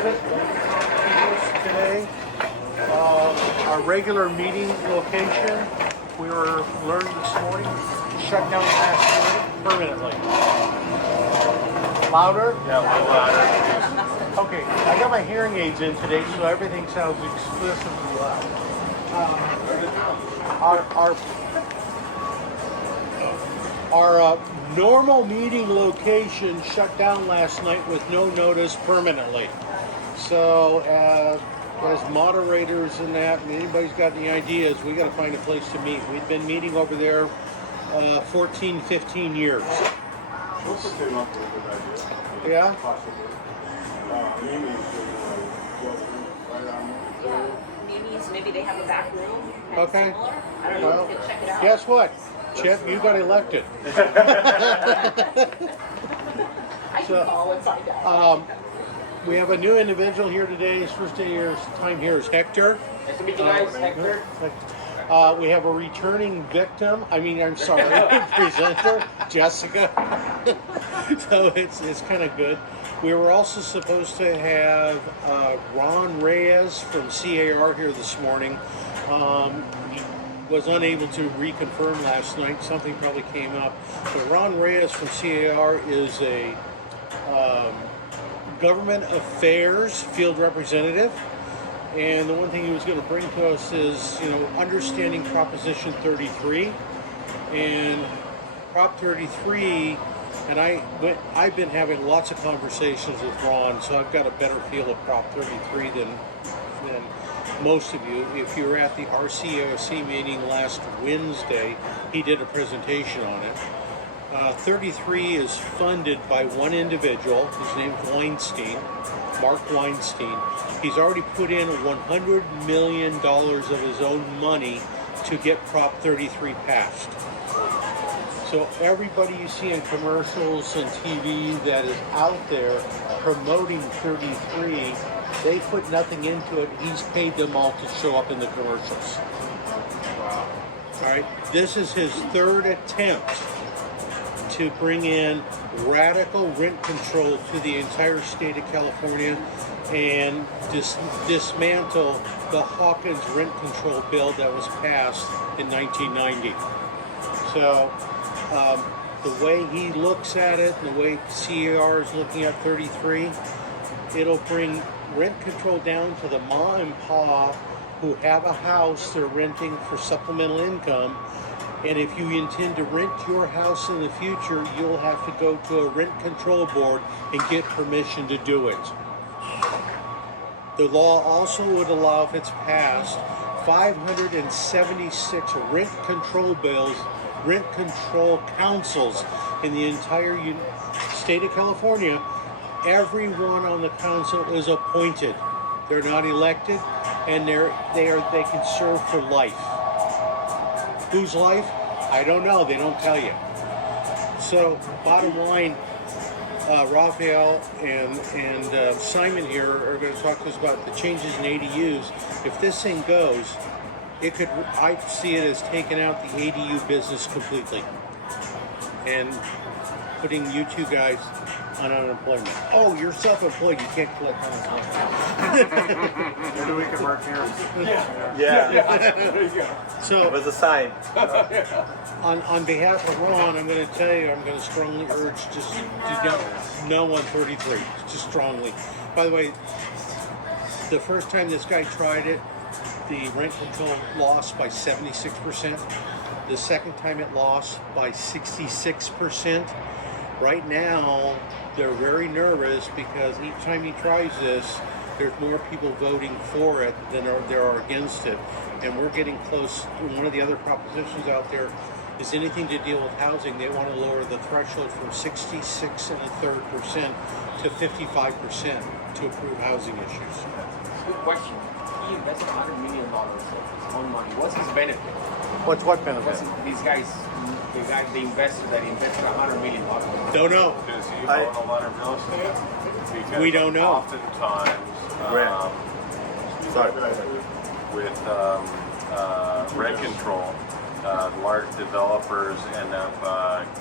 exhibit today. Our regular meeting location, we were learned this morning, shut down last night permanently. Louder? Yeah, a little louder. Okay, I got my hearing aids in today, so everything sounds explicitly loud. Our normal meeting location shut down last night with no notice permanently. So as moderators and that, and anybody's got any ideas, we got to find a place to meet. We've been meeting over there 14, 15 years. Yeah? Mimi's, maybe they have a back room. Okay. Similar. I don't know. Well, We could check it out. guess what? Chip, you got elected. I can call and find out. We have a new individual here today. His first day here, time here is Hector. Nice to meet you guys, Hector. We have a returning victim. Presenter, Jessica. So it's kind of good. We were also supposed to have Ron Reyes from CAR here this morning. He was unable to reconfirm last night. Something probably came up. But Ron Reyes from CAR is a government affairs field representative. And the one thing he was going to bring to us is, understanding Proposition 33. And Prop 33, and I've been having lots of conversations with Ron, so I've got a better feel of Prop 33 than most of you. If you were at the RCOC meeting last Wednesday, he did a presentation on it. 33 is funded by one individual. His name's Weinstein, Mark Weinstein. He's already put in $100 million of his own money to get Prop 33 passed. So everybody you see in commercials and TV that is out there promoting 33, they put nothing into it. He's paid them all to show up in the commercials. All right, this is his third attempt to bring in radical rent control to the entire state of California and dismantle the Hawkins rent control bill that was passed in 1990. So the way he looks at it, and the way CAR is looking at 33, it'll bring rent control down to the mom and pa who have a house they're renting for supplemental income. And if you intend to rent your house in the future, you'll have to go to a rent control board and get permission to do it. The law also would allow, if it's passed, 576 rent control bills, rent control councils in the entire state of California. Everyone on the council is appointed. They're not elected, and they can serve for life. Whose life? I don't know. They don't tell you. So, bottom line, Rafael and Simon here are going to talk to us about the changes in ADUs. If this thing goes, I see it as taking out the ADU business completely and putting you two guys on unemployment. Oh, you're self-employed. You can't collect unemployment. Maybe we can work here. Yeah. There you go. So, It was a sign. on behalf of Ron, I'm going to tell you, I'm going to strongly urge just no on 33. Just strongly. By the way, the first time this guy tried it, the rent control lost by 76%. The second time it lost by 66%. Right now, they're very nervous because each time he tries this, there's more people voting for it than there are against it. And we're getting close. One of the other propositions out there is anything to deal with housing. They want to lower the threshold from 66.33% to 55% to approve housing issues. Good question. He invested $100 million of his own money. What's his benefit? What benefit? These guys, the investor that invested $100 million. Don't know. Does he own a lot of real estate? Because We don't know. Oftentimes, with rent control, large developers end up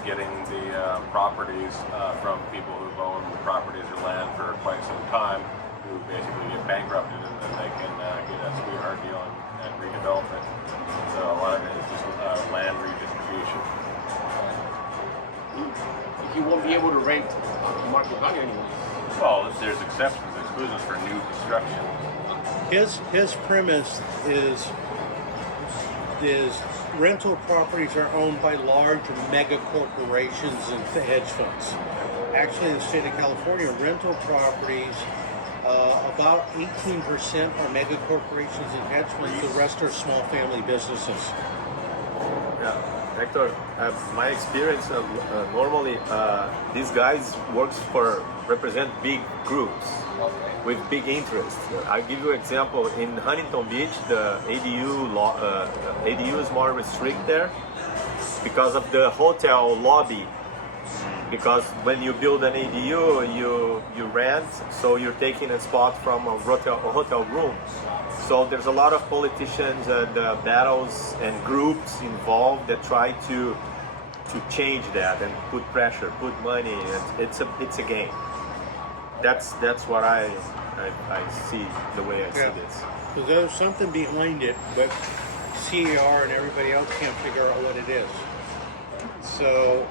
getting the properties from people who've owned the properties or land for quite some time, who basically get bankrupted, and then they can get a sweetheart deal and redevelopment. So a lot of it is just land redistribution. You won't be able to rent market value anymore. Well, there's exceptions, exclusions for new construction. His premise is rental properties are owned by large mega corporations and hedge funds. Actually, in the state of California, rental properties, about 18% are mega corporations and hedge funds. The rest are small family businesses. Yeah, Hector, my experience normally these guys represent big groups with big interests. I'll give you an example. In Huntington Beach, the ADU is more restricted there because of the hotel lobby. Because when you build an ADU, you rent, so you're taking a spot from a hotel room. So there's a lot of politicians and battles and groups involved that try to change that and put pressure, put money. It's a game. That's what I see the way I see this. So there's something behind it, but CAR and everybody else can't figure out what it is. So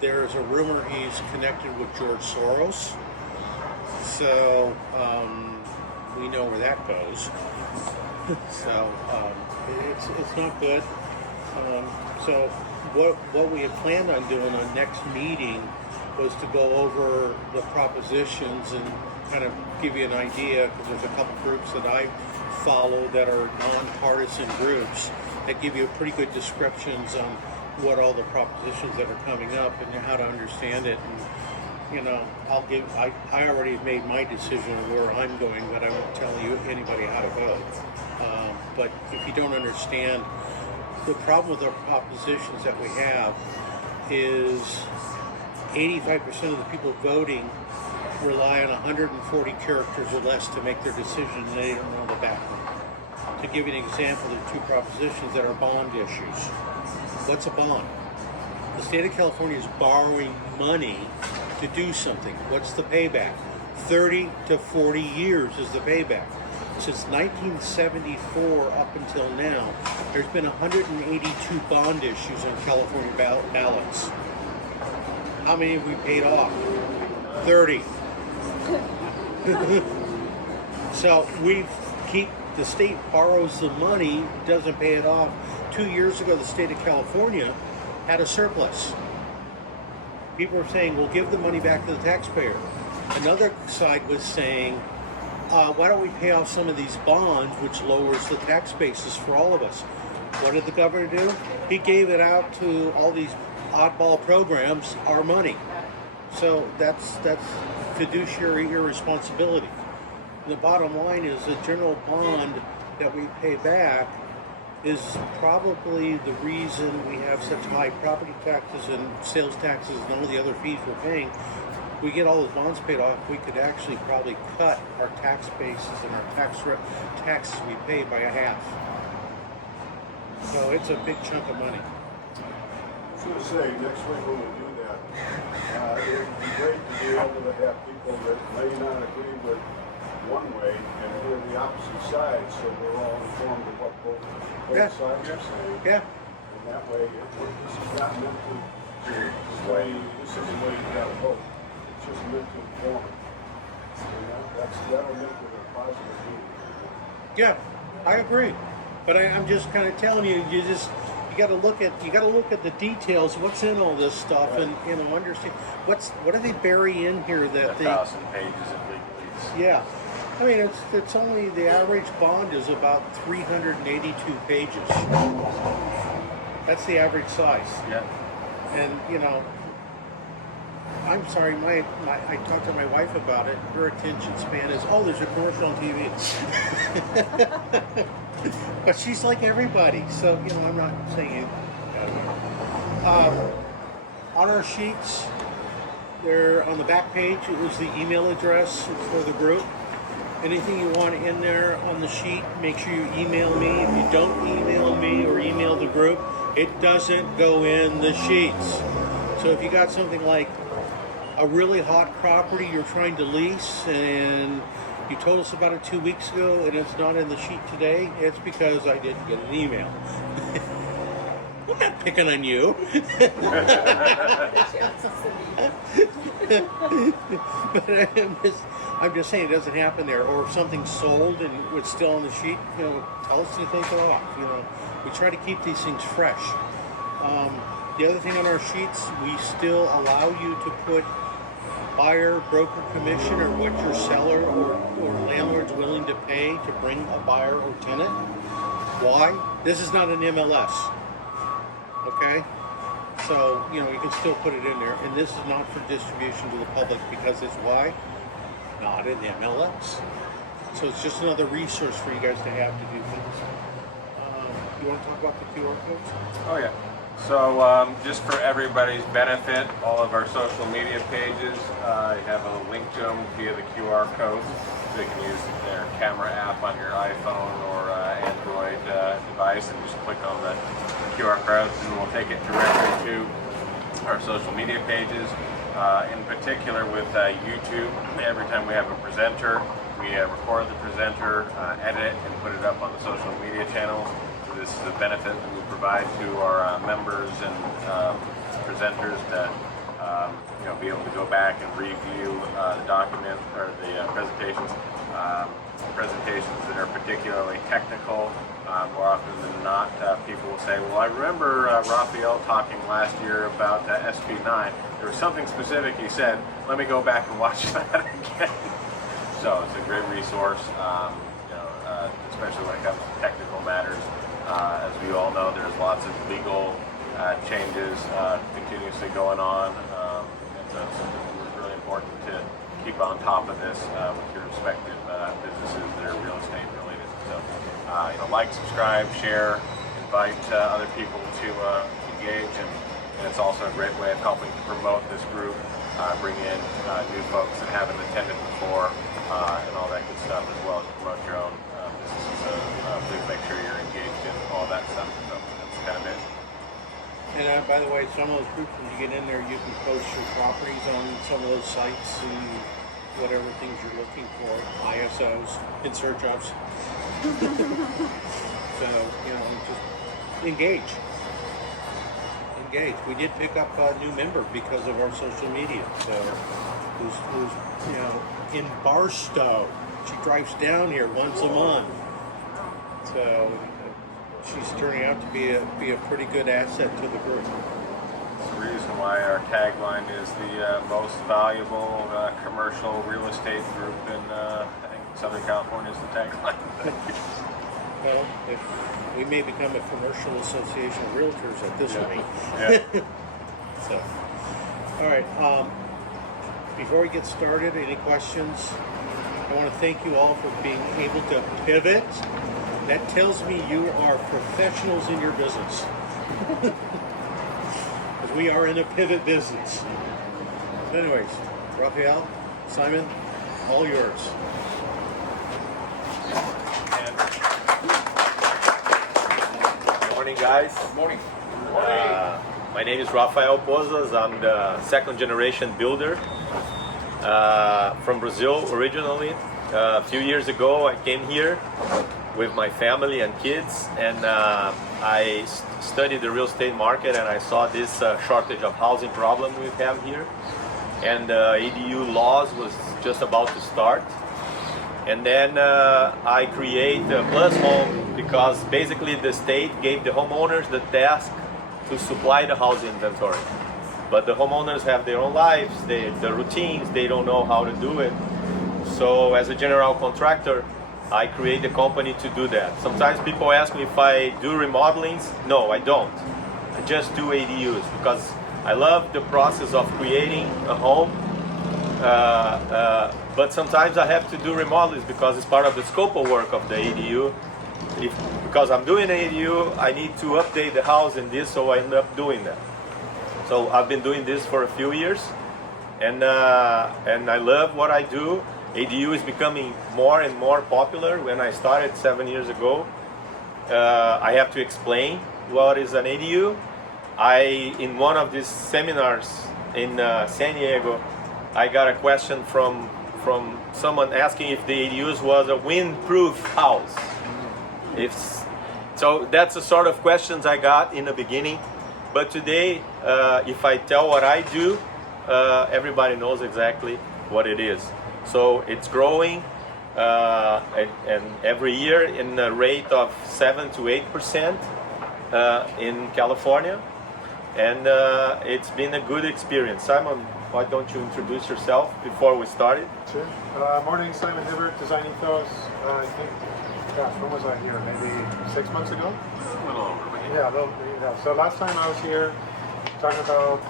there's a rumor he's connected with George Soros. So we know where that goes. So it's not good. So what we had planned on doing on next meeting was to go over the propositions and kind of give you an idea, because there's a couple groups that I follow that are nonpartisan groups that give you pretty good descriptions on what all the propositions that are coming up and how to understand it. And I already made my decision of where I'm going, but I won't tell you anybody how to vote. But if you don't understand, the problem with our propositions that we have is 85% of the people voting rely on 140 characters or less to make their decision, and they don't know the background. To give you an example, there's two propositions that are bond issues. What's a bond? The state of California is borrowing money to do something. What's the payback? 30 to 40 years is the payback. Since 1974 up until now, there's been 182 bond issues on California ballots. How many have we paid off? 30. So the state borrows the money, doesn't pay it off. 2 years ago, the state of California had a surplus. People were saying, we'll give the money back to the taxpayer. Another side was saying, why don't we pay off some of these bonds, which lowers the tax basis for all of us? What did the governor do? He gave it out to all these oddball programs, our money. So that's fiduciary irresponsibility. The bottom line is the general bond that we pay back is probably the reason we have such high property taxes and sales taxes and all the other fees we're paying. We get all those bonds paid off, we could actually probably cut our tax bases and our taxes we pay by a half. So it's a big chunk of money. I was going to say, next week when we do that, it would be great to be able to have people that may not agree with one way and hear the opposite side, so we're all informed of what both sides are saying. Yeah. And that way, this is not meant to sway, this is the way you gotta vote. It's just meant to inform. That'll make it a positive meeting. Yeah, I agree. But I'm just kind of telling you, you got to look at the details. What's in all this stuff, Right. and understand what do they bury in here that they. 1,000 pages of legalese. Yeah, I mean it's only the average bond is about 382 pages. That's the average size. Yeah. And I'm sorry, I talked to my wife about it. Her attention span is, there's a commercial on TV. But she's like everybody, so I'm not saying it. On our sheets, they're on the back page. It was the email address for the group. Anything you want in there on the sheet, make sure you email me. If you don't email me or email the group, it doesn't go in the sheets. So if you got something like a really hot property you're trying to lease and you told us about it 2 weeks ago and it's not in the sheet today, it's because I didn't get an email. I'm not picking on you. But I'm just saying it doesn't happen there. Or if something's sold and it's still on the sheet, tell us to take it off. We try to keep these things fresh. The other thing on our sheets, we still allow you to put buyer, broker commission, or what your seller or landlord's willing to pay to bring a buyer or tenant. Why? This is not an MLS. Okay? So, you can still put it in there. And this is not for distribution to the public because it's why? Not an MLS. So it's just another resource for you guys to have to do things. You want to talk about the QR codes? Oh yeah. So just for everybody's benefit, all of our social media pages, you have a link to them via the QR code. So you can use their camera app on your iPhone or Android device and just click on the QR codes and we'll take it directly to our social media pages. In particular with YouTube, every time we have a presenter, we record the presenter, edit it, and put it up on the social media channels. So this is a benefit that we provide to our members and presenters to be able to go back and review the document or the presentations that are particularly technical. More often than not, people will say, well, I remember Rafael talking last year about SB9. There was something specific he said. Let me go back and watch that again. So it's a great resource, especially when it comes to technical matters. As we all know, there's lots of legal changes continuously going on. And so it's really important to keep on top of this with your respective businesses that are real estate related. So, like, subscribe, share, invite other people to engage, and it's also a great way of helping to promote this group, bring in new folks that haven't attended before, and all that good stuff, as well as promote your own businesses. So please make sure you're engaged in all that stuff. So that's kind of it. And by the way, some of those groups, when you get in there, you can post your properties on some of those sites and whatever things you're looking for, ISOs, in search ofs. So, just engage. We did pick up a new member because of our social media. So, who's in Barstow. She drives down here once a month. So, she's turning out to be a pretty good asset to the group. That's the reason why our tagline is the most valuable commercial real estate group in I think Southern California is the tagline. Well, we may become a commercial association of realtors at this rate. Yeah. So, all right. Before we get started, any questions? I want to thank you all for being able to pivot. That tells me you are professionals in your business. Because we are in a pivot business. So anyways, Rafael, Simon, all yours. Good morning, guys. Good morning. My name is Rafael Pozas. I'm the second generation builder from Brazil originally. A few years ago, I came here with my family and kids, and I studied the real estate market, and I saw this shortage of housing problem we have here, and ADU laws was just about to start. And then I create Plus Home because basically the state gave the homeowners the task to supply the housing inventory. But the homeowners have their own lives, the routines, they don't know how to do it. So as a general contractor, I create a company to do that. Sometimes people ask me if I do remodelings. No, I don't. I just do ADUs because I love the process of creating a home. But sometimes I have to do remodelings because it's part of the scope of work of the ADU. Because I'm doing an ADU, I need to update the house and this, so I end up doing that. So I've been doing this for a few years, and I love what I do. ADU is becoming more and more popular. When I started 7 years ago, I have to explain what is an ADU. In one of these seminars in San Diego, I got a question from someone asking if the ADUs was a windproof house. So that's the sort of questions I got in the beginning. But today, if I tell what I do, everybody knows exactly what it is. So it's growing, and every year in a rate of 7 to 8% in California, and it's been a good experience. Simon, why don't you introduce yourself before we started? Sure. Morning, Simon Hibbert, Design Ethos. I think, gosh, when was I here? Maybe 6 months ago? A little over, but Yeah, so last time I was here talking about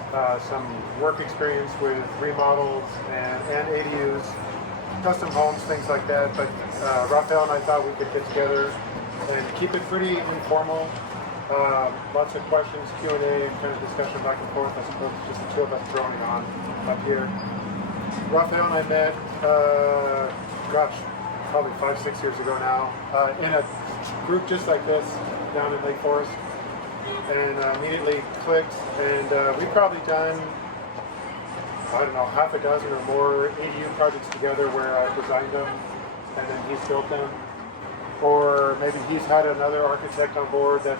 some work experience with remodels and ADUs, custom homes, things like that. But Rafael and I thought we could get together and keep it pretty informal. Lots of questions, Q&A, and kind of discussion back and forth as opposed to just the two of us droning on up here. Rafael and I met, probably 5-6 years ago now, in a group just like this down in Lake Forest, and immediately clicked. And we've probably done, I don't know, half a dozen or more ADU projects together where I designed them and then he's built them. Or maybe he's had another architect on board that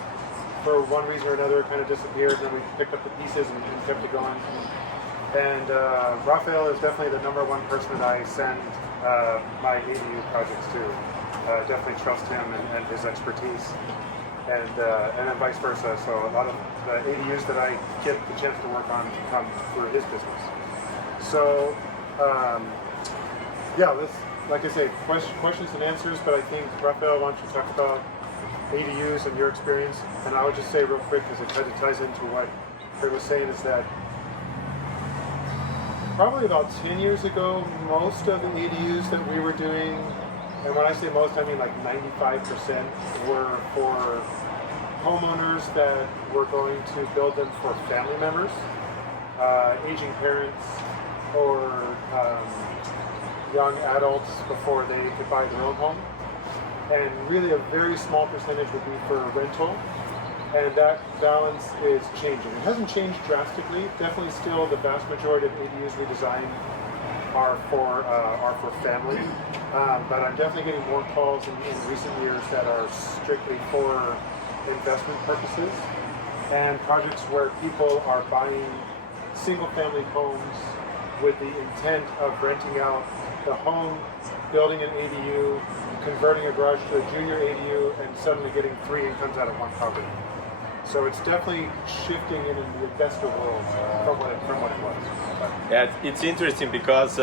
for one reason or another kind of disappeared, and then we picked up the pieces and kept it going. And Rafael is definitely the number one person that I send my ADU projects to. Definitely trust him and his expertise, and then vice versa. So a lot of the ADUs that I get the chance to work on come through his business. So yeah, let's, like I say, questions and answers. But I think Rafael, why don't you talk about ADUs and your experience? And I would just say real quick, because it kind of ties into what Kurt was saying, is that probably about 10 years ago, most of the ADUs that we were doing, and when I say most, I mean like 95%, were for homeowners that were going to build them for family members, aging parents, or young adults before they could buy their own home. And really a very small percentage would be for rental. And that balance is changing. It hasn't changed drastically. Definitely still the vast majority of ADUs we design are for family. But I'm definitely getting more calls in recent years that are strictly for investment purposes, and projects where people are buying single family homes with the intent of renting out the home, building an ADU, converting a garage to a junior ADU, and suddenly getting 3 incomes out of one property. So it's definitely shifting in the investor world from what it was. Yeah, it's interesting because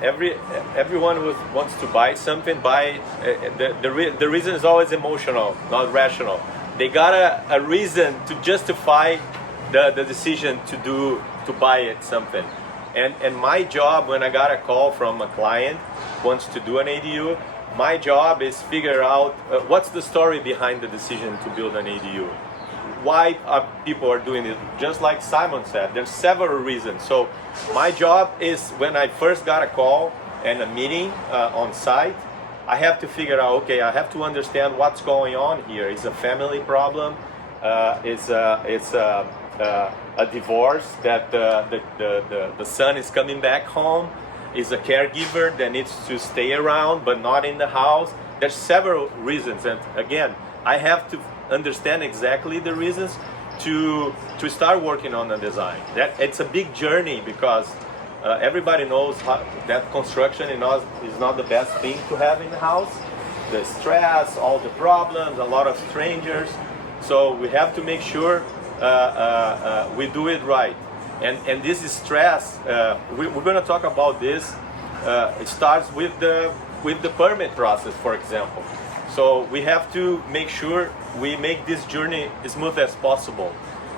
everyone who wants to buy something, the reason is always emotional, not rational. They got a reason to justify the decision to buy it something. And my job, when I got a call from a client who wants to do an ADU, my job is figure out what's the story behind the decision to build an ADU. Why people are doing it? Just like Simon said, there's several reasons. So my job is, when I first got a call and a meeting on site, I have to figure out, okay, I have to understand what's going on here. It's a family problem. It's a divorce that the son is coming back home. Is a caregiver that needs to stay around but not in the house. There's several reasons, and again, I have to understand exactly the reasons to start working on the design. That it's a big journey, because everybody knows that construction is not the best thing to have in the house. The stress, all the problems, a lot of strangers. So we have to make sure we do it right. And this is stress. We're going to talk about this. It starts with the permit process, for example. So we have to make sure we make this journey as smooth as possible.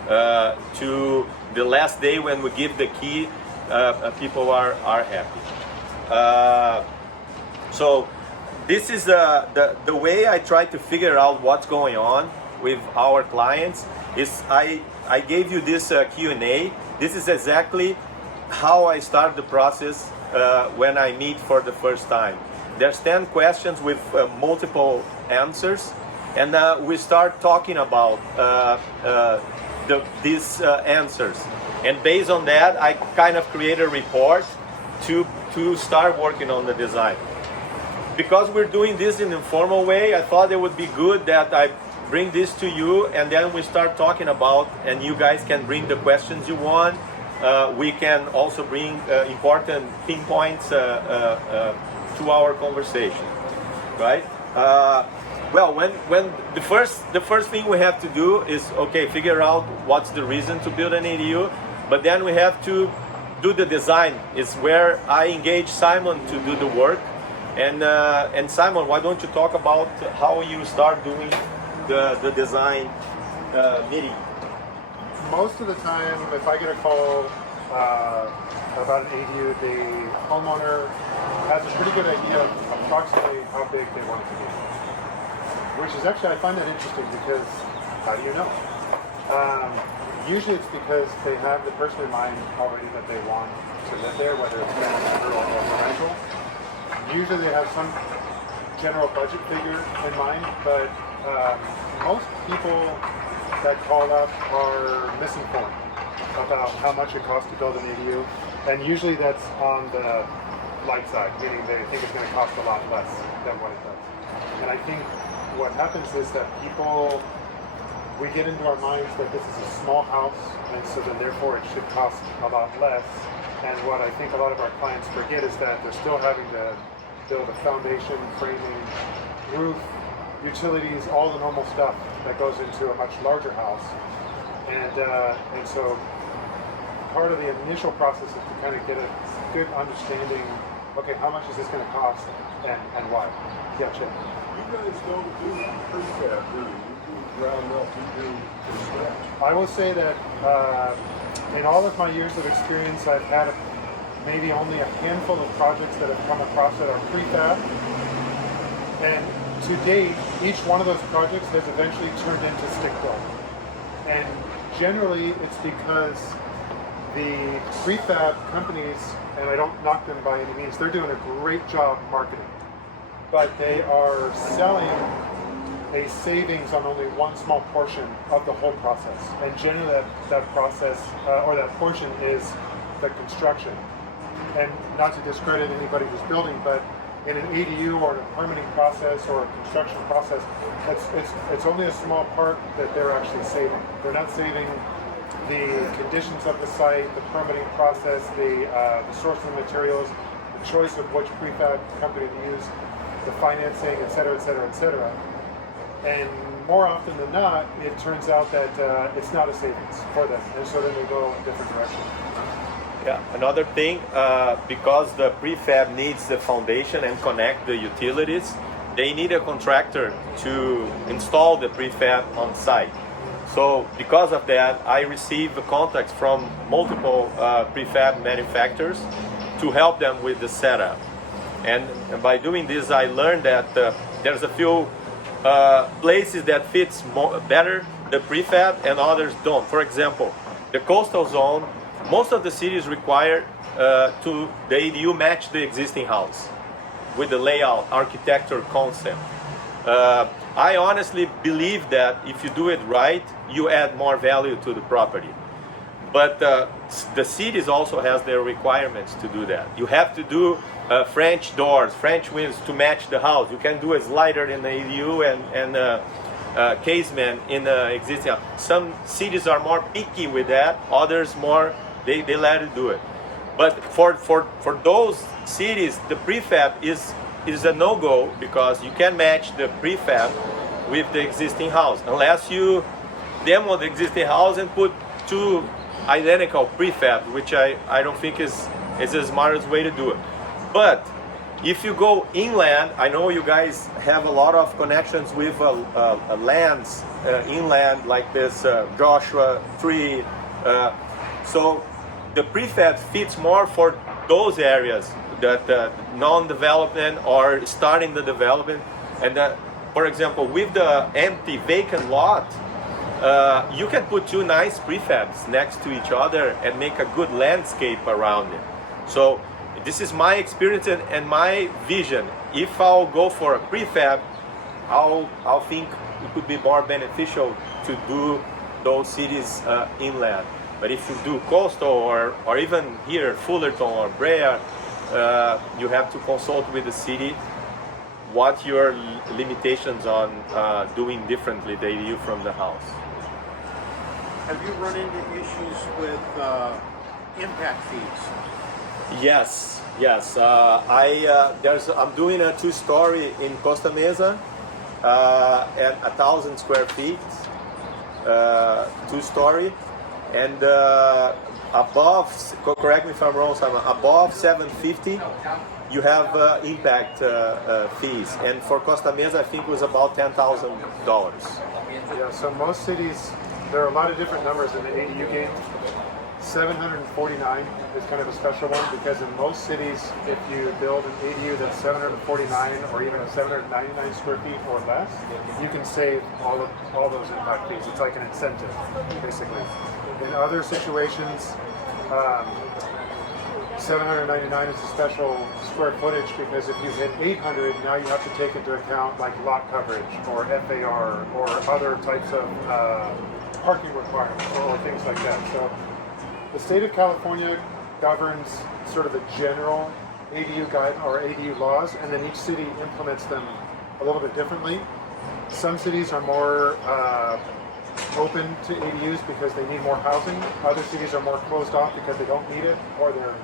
To the last day when we give the key, people are happy. So this is the way I try to figure out what's going on with our clients. Is I gave you this Q&A. This is exactly how I start the process when I meet for the first time. There's 10 questions with multiple answers, and we start talking about these answers. And based on that, I kind of create a report to start working on the design. Because we're doing this in an informal way, I thought it would be good that I bring this to you and then we start talking about, and you guys can bring the questions you want. We can also bring important pinpoints to our conversation, right? Well, when the first thing we have to do is, okay, figure out what's the reason to build an ADU, but then we have to do the design. Is where I engage Simon to do the work. And Simon, why don't you talk about how you start doing the design meeting? Most of the time, if I get a call about an ADU, the homeowner has a pretty good idea of approximately how big they want it to be. Which is actually, I find that interesting because how do you know? Usually it's because they have the person in mind already that they want to live there, whether it's family member or a rental. Usually they have some general budget figure in mind, but most people that call up are misinformed about how much it costs to build an ADU, and usually that's on the light side, meaning they think it's going to cost a lot less than what it does. And I think what happens is that we get into our minds that this is a small house, and so then therefore it should cost a lot less. And what I think a lot of our clients forget is that they're still having to build a foundation, framing, roof, utilities, all the normal stuff that goes into a much larger house. And so part of the initial process is to kind of get a good understanding, okay, how much is this going to cost and why? Yeah, Chip. You guys don't do prefab, do you? You do ground up, you do from scratch. I will say that in all of my years of experience, I've had maybe only a handful of projects that have come across that are prefab. And to date, each one of those projects has eventually turned into stick built. And generally, it's because the prefab companies, and I don't knock them by any means, they're doing a great job marketing. But they are selling a savings on only one small portion of the whole process. And generally that process, or that portion is the construction. And not to discredit anybody who's building, but in an ADU or in a permitting process or a construction process, it's only a small part that they're actually saving. They're not saving the conditions of the site, the permitting process, the source of the materials, the choice of which prefab company to use, the financing, et cetera, et cetera, et cetera. And more often than not, it turns out that it's not a savings for them, and so then they go a different direction. Yeah, another thing, because the prefab needs the foundation and connect the utilities, they need a contractor to install the prefab on site. So because of that, I receive contacts from multiple prefab manufacturers to help them with the setup. And by doing this, I learned that there's a few places that fits better the prefab and others don't. For example, the coastal zone, most of the cities require to the ADU match the existing house with the layout, architecture concept. I honestly believe that if you do it right, you add more value to the property. But the cities also has their requirements to do that. You have to do French doors, French windows to match the house. You can do a slider in the ADU and casement in the existing house. Some cities are more picky with that, others more, they let it do it. But for those cities, the prefab is a no-go because you can match the prefab with the existing house unless you demo the existing house and put two identical prefab, which I don't think is the smartest way to do it. But if you go inland, I know you guys have a lot of connections with lands inland like this Joshua Tree. So the prefab fits more for those areas that non-development or starting the development. And for example, with the empty vacant lot, you can put two nice prefabs next to each other and make a good landscape around it. So this is my experience and my vision. If I'll go for a prefab, I'll think it could be more beneficial to do those cities inland. But if you do coastal or even here Fullerton or Brea, you have to consult with the city what your limitations on doing differently the ADU from the house. Have you run into issues with impact fees? Yes. I'm doing a 2-story in Costa Mesa, and 1,000 square feet, 2-story, and above. Correct me if I'm wrong, Simon. Above 750, you have impact fees, and for Costa Mesa, I think it was about $10,000. Yeah, so most cities, there are a lot of different numbers in the ADU game. 749 is kind of a special one because in most cities, if you build an ADU that's 749 or even a 799 square feet or less, you can save all those impact fees. It's like an incentive, basically. In other situations, 799 is a special square footage because if you hit 800, now you have to take into account like lot coverage or FAR or other types of parking requirements or things like that. So the state of California governs sort of the general ADU guide or ADU laws, and then each city implements them a little bit differently. Some cities are more open to ADUs because they need more housing. Other cities are more closed off because they don't need it or their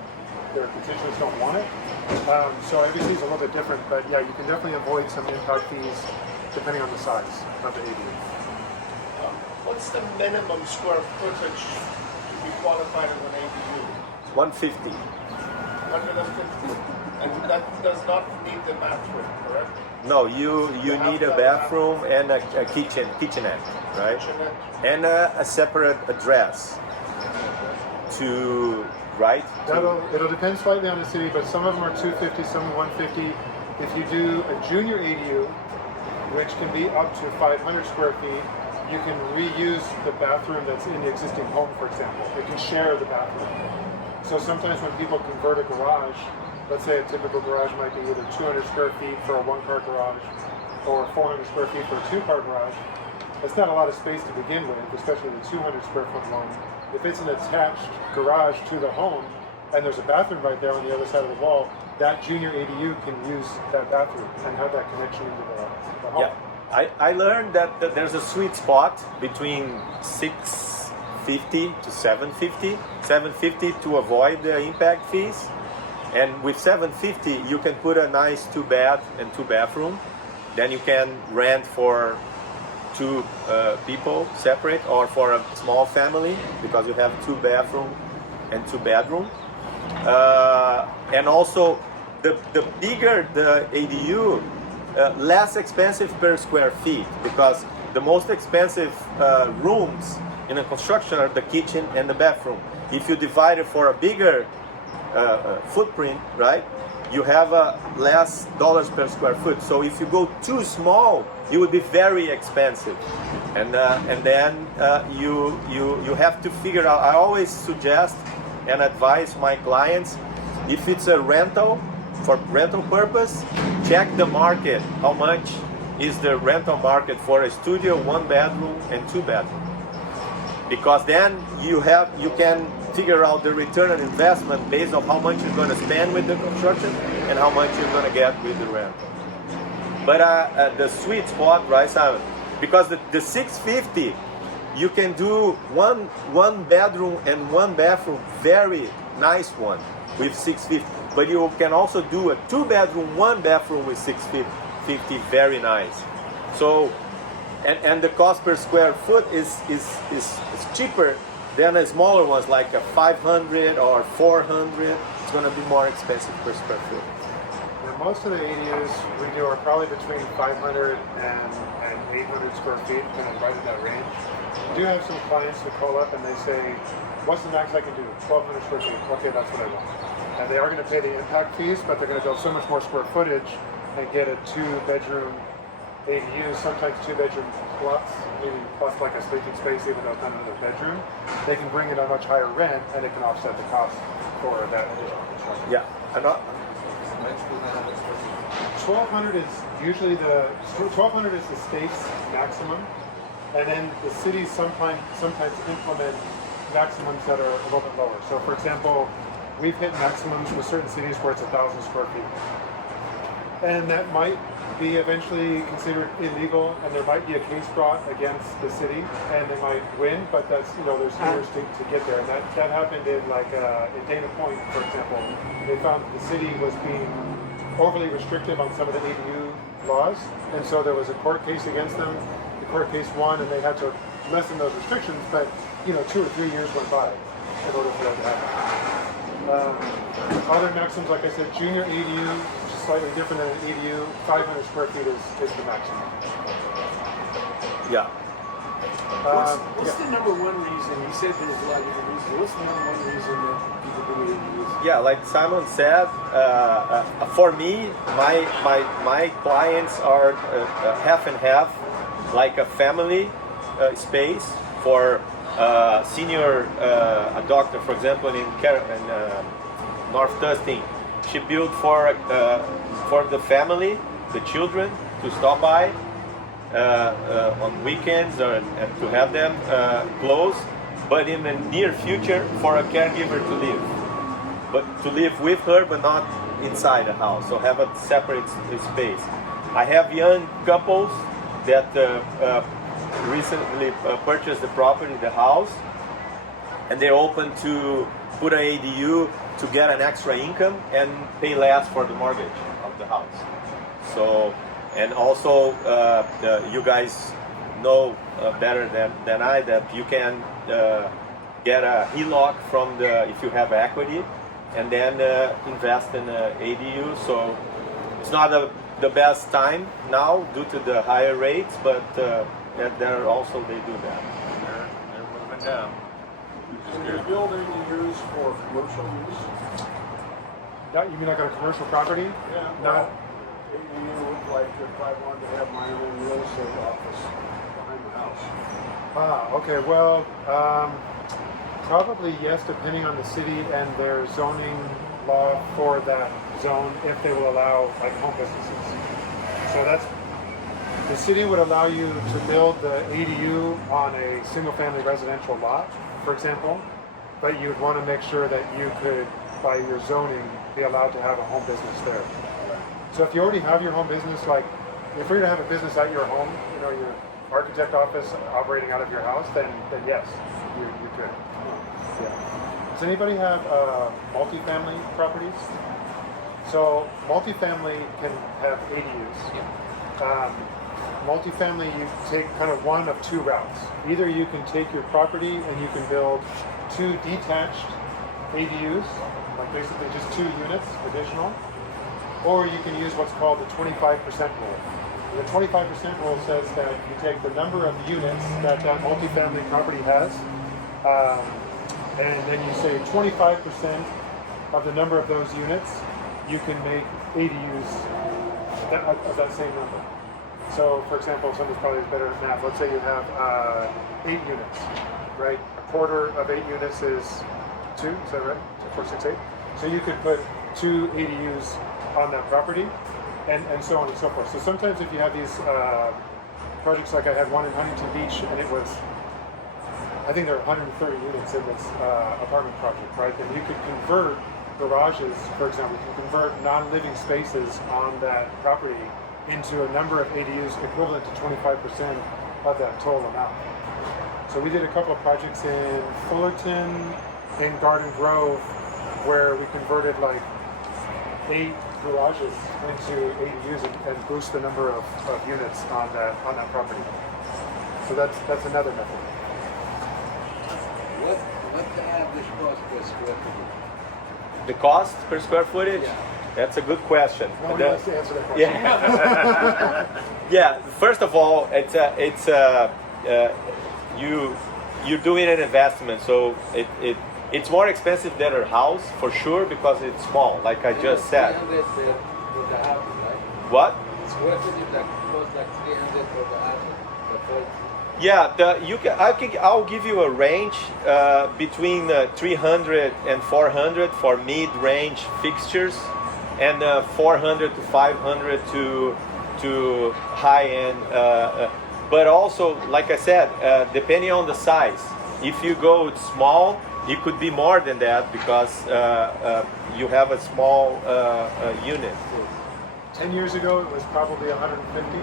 constituents don't want it. So every city's a little bit different, but yeah, you can definitely avoid some impact fees depending on the size of the ADU. What's the minimum square footage to be qualified as an ADU? 150. 150. And that does not need the bathroom, correct? No, you need a bathroom and a kitchenette, right? Kitchenette. And a separate address to, right? It'll depend slightly on the city, but some of them are 250, some are 150. If you do a junior ADU, which can be up to 500 square feet, you can reuse the bathroom that's in the existing home, for example. You can share the bathroom. So sometimes when people convert a garage, let's say a typical garage might be either 200 square feet for a one-car garage or 400 square feet for a two-car garage. It's not a lot of space to begin with, especially the 200 square foot one. If it's an attached garage to the home and there's a bathroom right there on the other side of the wall, that junior ADU can use that bathroom and have that connection into the home. Yeah. I learned that there's a sweet spot between 650 to 750. 750 to avoid the impact fees. And with 750, you can put a nice 2-bath and 2-bathroom. Then you can rent for 2 people separate or for a small family because you have 2-bathroom and 2-bedroom. And also, the bigger the ADU, less expensive per square feet because the most expensive rooms in a construction are the kitchen and the bathroom. If you divide it for a bigger footprint, right, you have less dollars per square foot. So if you go too small, it would be very expensive, and then you have to figure out. I always suggest and advise my clients, if it's a rental for rental purpose, check the market. How much is the rental market for a studio, 1-bedroom and 2-bedroom? Because then you can figure out the return on investment based on how much you're going to spend with the construction and how much you're going to get with the rental. But the sweet spot, right, Simon? Because the 650, you can do one bedroom and 1 bathroom, very nice one with 650. But you can also do a 2-bedroom, 1 bathroom with 650, very nice. So, and the cost per square foot is cheaper than a smaller ones like a 500 or 400. It's going to be more expensive per square foot. Yeah, most of the ADUs we do are probably between 500 and 800 square feet, kind of right in that range. We do have some clients who call up and they say, what's the max I can do? 1,200 square feet. Okay, that's what I want. And they are going to pay the impact fees, but they're going to build so much more square footage and get a 2-bedroom ADU, sometimes 2-bedroom plus, maybe plus like a sleeping space, even though it's not another bedroom. They can bring in a much higher rent, and it can offset the cost for that additional construction. Yeah, and 1,200 is usually the 1,200 is the state's maximum, and then the cities sometimes implement maximums that are a little bit lower. So for example, we've hit maximums with certain cities where it's 1,000 square feet. And that might be eventually considered illegal, and there might be a case brought against the city, and they might win, but that's, there's years to get there. And that happened in in Dana Point, for example. They found the city was being overly restrictive on some of the ADU laws, and so there was a court case against them. The court case won, and they had to lessen those restrictions, but 2 or 3 years went by in order for that to happen. Other maxims, like I said, junior ADU, which is slightly different than an ADU, 500 square feet is the maximum. Yeah. What's the number one reason? You said there's a lot of different reasons. What's the number one reason that people do ADUs? Yeah, like Simon said, for me, my clients are half and half, like a family space for senior, a doctor, for example, in North Tustin. She built for the family, the children, to stop by on weekends and to have them close, but in the near future for a caregiver to live. But to live with her, but not inside the house, so have a separate space. I have young couples that recently purchased the property, the house, and they're open to put an ADU to get an extra income and pay less for the mortgage of the house. So, and also you guys know better than I that you can get a HELOC from if you have equity, and then invest in ADU. So it's not the best time now due to the higher rates, but there also they do that. They're moving down. Can you build ADUs for commercial use? You mean like on a commercial property? Yeah. Not. ADU, like if I wanted to have my own real estate office behind the house. Okay. Well, probably yes, depending on the city and their zoning law for that zone, if they will allow like home businesses. So the city would allow you to build the ADU on a single-family residential lot, for example, but you'd want to make sure that you could, by your zoning, be allowed to have a home business there. So if you already have your home business, like if you're going to have a business at your home, your architect office operating out of your house, then yes, you could. Yeah. Does anybody have multifamily properties? So multifamily can have ADUs. Multifamily, you take kind of one of two routes. Either you can take your property and you can build 2 detached ADUs, like basically just 2 units additional, or you can use what's called the 25% rule. The 25% rule says that you take the number of units that multifamily property has, and then you say 25% of the number of those units, you can make ADUs of that same number. So, for example, somebody's probably better at math. Let's say you have 8 units, right? A quarter of 8 units is 2, is that right? 4, 6, 8. So you could put 2 ADUs on that property, and so on and so forth. So sometimes if you have these projects, like I had one in Huntington Beach, and it was, I think there are 130 units in this apartment project, right? And you could convert garages, for example, you can convert non-living spaces on that property into a number of ADUs equivalent to 25% of that total amount. So we did a couple of projects in Fullerton, in Garden Grove, where we converted like 8 garages into ADUs and boost the number of units on that property. So that's another method. What's the average cost per square foot? The cost per square footage? Yeah. That's a good question. Nobody wants to answer that question. Yeah. Yeah. First of all, you're doing an investment, so it's more expensive than a house for sure because it's small, like I just said. 300 for the house, right? What? Square footage that costs like 300 for the house. Yeah, I'll give you a range between 300 and 400 for mid-range fixtures, and 400 to 500 to high-end. But also, like I said, depending on the size. If you go small, it could be more than that because you have a small unit. 10 years ago, it was probably 150.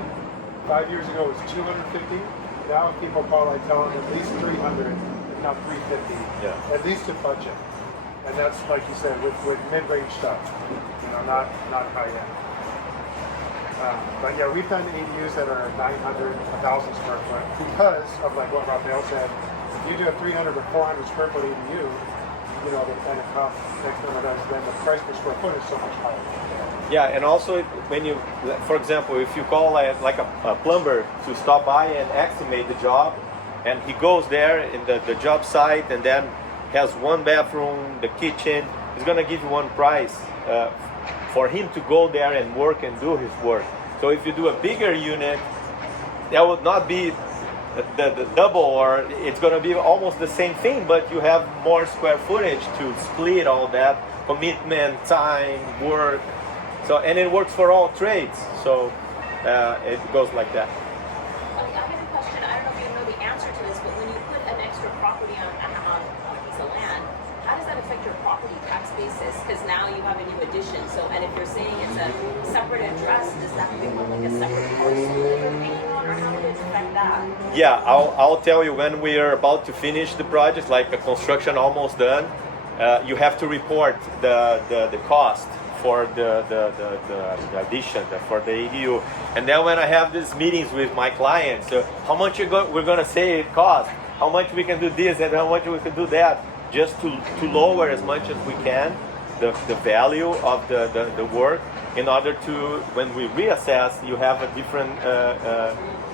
5 years ago, it was 250. Now, if people call, I tell them at least 300, if not 350. Yeah. At least to budget. And that's, like you said, with mid-range stuff. You know, not high-end. But yeah, we've done ADUs that are 900, 1,000 square foot because of like what Rafael said. If you do a 300 or 400 square foot ADU, you know, and it costs X number of dollars, then the price per square foot is so much higher. Yeah, and also when you, for example, if you call like a plumber to stop by and estimate the job, and he goes there in the job site and then has one bathroom, the kitchen, he's gonna give you one price for him to go there and work and do his work. So if you do a bigger unit, that would not be the double, or it's gonna be almost the same thing, but you have more square footage to split all that commitment, time, work. So, and it works for all trades. So it goes like that. I have a question. I don't know if you know the answer to this, but when you put an extra property on a piece of land, how does that affect your property tax basis? Because now you have a new addition. So, and if you're saying it's a separate address, does that become like a separate parcel that you're paying on, or how would it affect that? Yeah, I'll tell you when we are about to finish the project, like the construction almost done, you have to report the cost for the addition, for the ADU. And then when I have these meetings with my clients, how much we're gonna say it costs, how much we can do this and how much we can do that, just to lower as much as we can the value of the work, in order to, when we reassess, you have a different,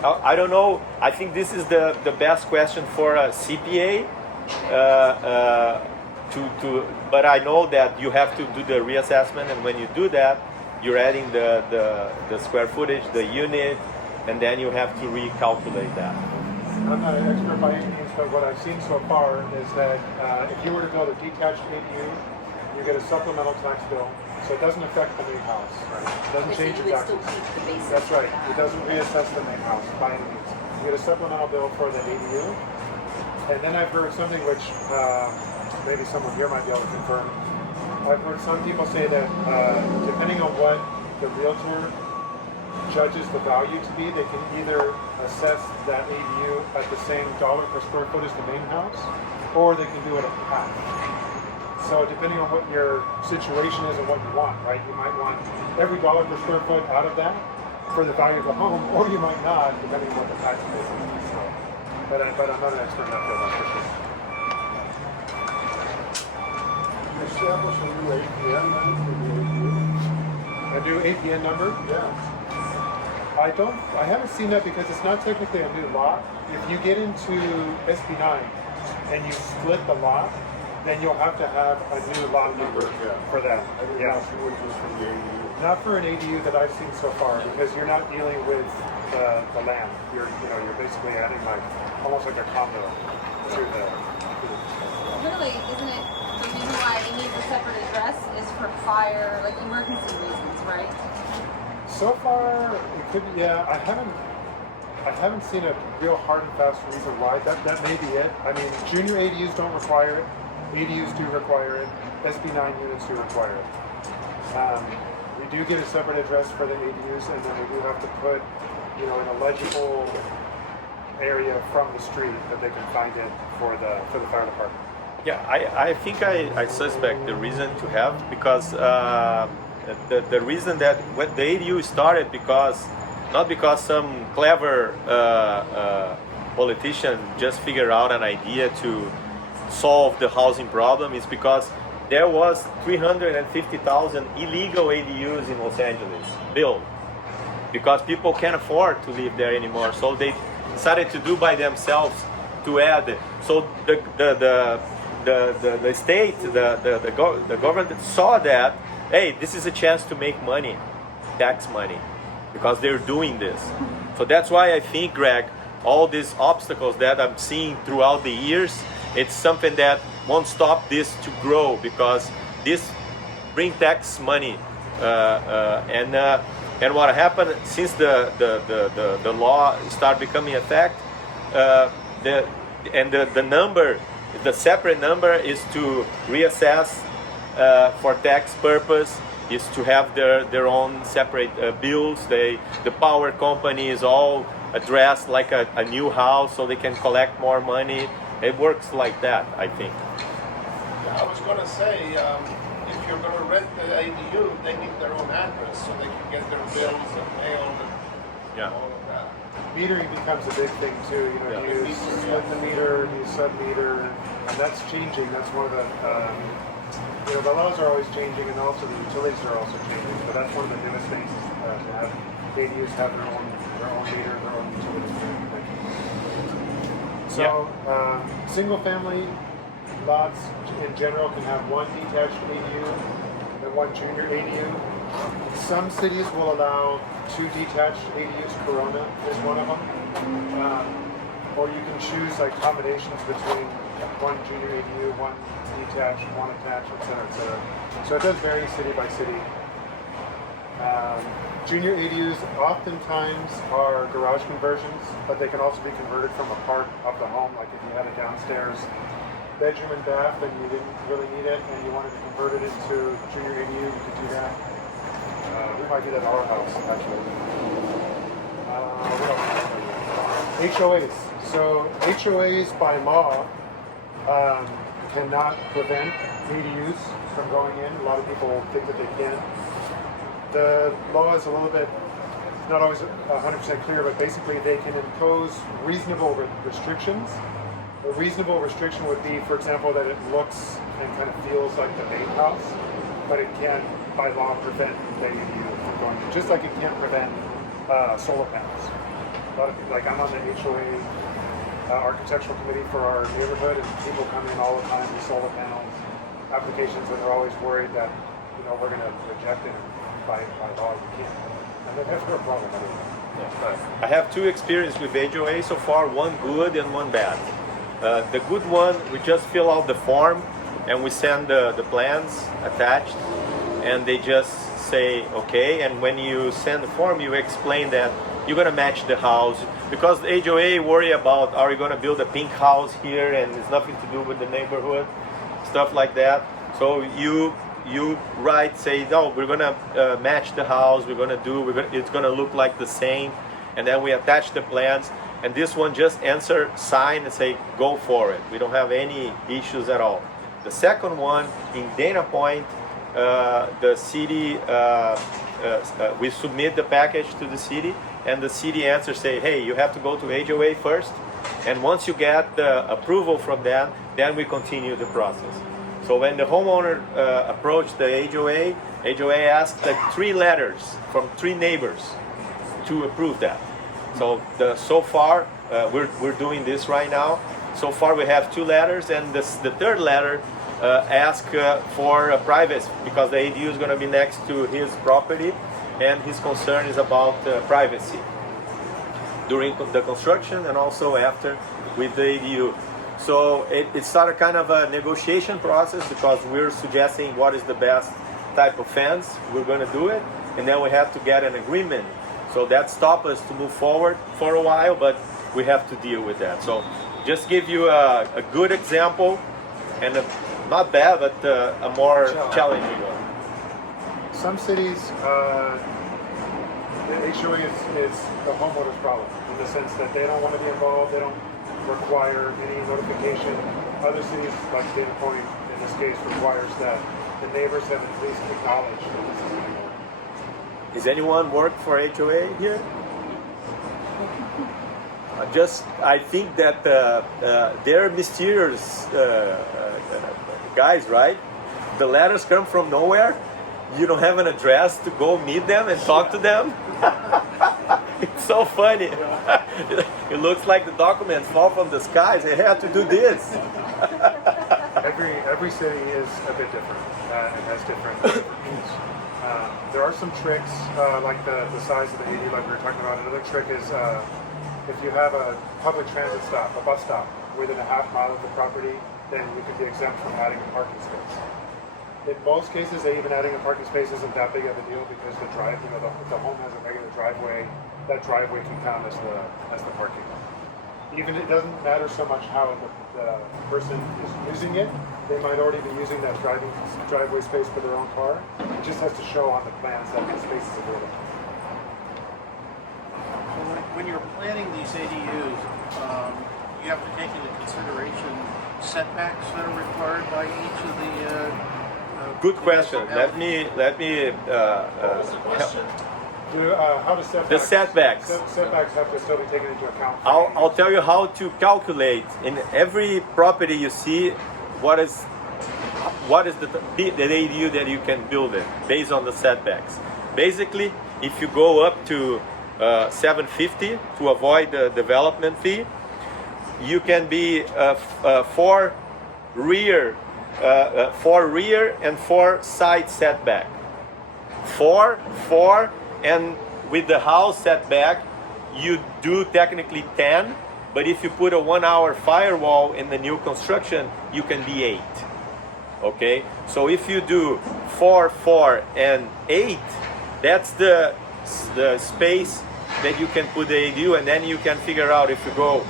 I don't know, I think this is the best question for a CPA, but I know that you have to do the reassessment, and when you do that, you're adding the square footage, the unit, and then you have to recalculate that. I'm not an expert by any means, but what I've seen so far is that if you were to build a detached ADU, you get a supplemental tax bill, so it doesn't affect the main house. Right? It doesn't change your taxes. That's right. It doesn't reassess the main house by any means. You get a supplemental bill for the ADU, and then I've heard something which maybe someone here might be able to confirm. I've heard some people say that depending on what the realtor judges the value to be, they can either assess that ADU at the same dollar per square foot as the main house, or they can do it at half. So depending on what your situation is and what you want, right? You might want every dollar per square foot out of that for the value of the home, or you might not, depending on what the tax base is. So, but I'm not an expert in that field, that's for sure. Establish a new APN then for the ADU? A new APN number? Yeah. I haven't seen that because it's not technically a new lot. If you get into SB9 and you split the lot, then you'll have to have a new lot number for that. I didn't know if you would just for the ADU. Not for an ADU that I've seen so far, because you're not dealing with the land. You're basically adding like almost like a condo to the. Really, isn't it the reason why it needs a separate address is for fire, like emergency reasons, right? So far, it could be. Yeah, I haven't seen a real hard and fast reason why. That may be it. I mean, junior ADUs don't require it. ADUs do require it. SB9 units do require it. We do get a separate address for the ADUs, and then we do have to put, in a legible area from the street that they can find it for the fire department. Yeah, I think I suspect the reason to have, because the reason that when the ADU started, not because some clever politician just figured out an idea to solve the housing problem, is because there was 350,000 illegal ADUs in Los Angeles built, because people can't afford to live there anymore. So they decided to do by themselves to add. So the state, the government saw that, hey, this is a chance to make money, tax money, because they're doing this. So that's why I think, Greg, all these obstacles that I'm seeing throughout the years, it's something that won't stop this to grow, because this bring tax money. And what happened since the law started becoming effect, and the number, the separate number is to reassess for tax purpose, is to have their own separate bills. The power company is all addressed like a new house, so they can collect more money. It works like that, I think. I was going to say, if you're going to rent the ADU, they need their own address so they can get their bills and mail and all of that. Metering becomes a big thing too. You know, do you split the meter, do you sub-meter, and that's changing. That's one of the, you know, the laws are always changing, and also the utilities are also changing. But that's one of the newest things to have ADUs have their own meter, their own utilities. So, single-family lots in general can have one detached ADU and one junior ADU. Some cities will allow 2 detached ADUs. Corona is one of them. Or you can choose like combinations between one junior ADU, one detached, one attached, etc., etc. So it does vary city by city. Junior ADUs oftentimes are garage conversions, but they can also be converted from a part of the home. Like if you had a downstairs bedroom and bath and you didn't really need it and you wanted to convert it into junior ADU, you could do that. We might do that at our house, actually. What else? HOAs. So HOAs by law cannot prevent ADUs from going in. A lot of people think that they can. The law is a little bit, not always 100% clear, but basically they can impose reasonable restrictions. A reasonable restriction would be, for example, that it looks and kind of feels like the main house, but it can, by law, prevent the ADU from going in, just like it can't prevent solar panels. A lot of people, like I'm on the HOA architectural committee for our neighborhood, and people come in all the time with solar panels applications, and they're always worried that, you know, we're going to reject it. By law, you can't. And that's no problem anyway. I have 2 experiences with HOA so far, one good and one bad. The good one, we just fill out the form and we send the plans attached, and they just say okay. And when you send the form, you explain that you're going to match the house, because the HOA worry about, are you going to build a pink house here and it's nothing to do with the neighborhood, stuff like that. So you write, say, no, we're gonna match the house, it's gonna look like the same, and then we attach the plans, and this one just answer, sign, and say, go for it. We don't have any issues at all. The second one, in Dana Point, the city, we submit the package to the city, and the city answers, say, hey, you have to go to HOA first, and once you get the approval from them, then we continue the process. So when the homeowner approached the HOA asked like 3 letters from 3 neighbors to approve that. So so far we're doing this right now. So far we have 2 letters, and the 3rd letter asks for privacy, because the ADU is going to be next to his property, and his concern is about privacy during the construction and also after with the ADU. So it's not a kind of a negotiation process, because we're suggesting what is the best type of fence. We're going to do it, and then we have to get an agreement. So that stops us to move forward for a while, but we have to deal with that. So just give you a good example, and not bad, but a more challenging one. Some cities, the HOA is the homeowner's problem, in the sense that they don't want to be involved, they don't require any notification. Other cities, like Dana Point in this case, requires that the neighbors have at least acknowledged that this is going on. Does anyone work for HOA here? I think that they're mysterious guys, right? The letters come from nowhere. You don't have an address to go meet them and talk to them. It's so funny. It looks like the documents fall from the skies. They have to do this. Every city is a bit different and has different needs. There are some tricks, like the size of the AD, like we were talking about. Another trick is if you have a public transit stop, a bus stop, within a half mile of the property, then you can be exempt from adding a parking space. In most cases, even adding a parking space isn't that big of a deal, because if the home has a regular driveway, that driveway can count as the parking. even it doesn't matter so much how the person is using it. They might already be using that driveway space for their own car. It just has to show on the plans that the space is available. So when you're planning these ADUs, you have to take into consideration setbacks that are required by each of the. Good question. Let me. What was the question? How does setbacks? The setbacks. Setbacks have to still be taken into account. I'll tell you how to calculate in every property you see what is the ADU that you can build it based on the setbacks. Basically, if you go up to 750 to avoid the development fee, you can be for rear and for side setback. Four, and with the house setback, you do technically 10, but if you put a 1 hour firewall in the new construction, you can be 8. Okay, so if you do 4, and 8, that's the space that you can put the ADU, and then you can figure out if you go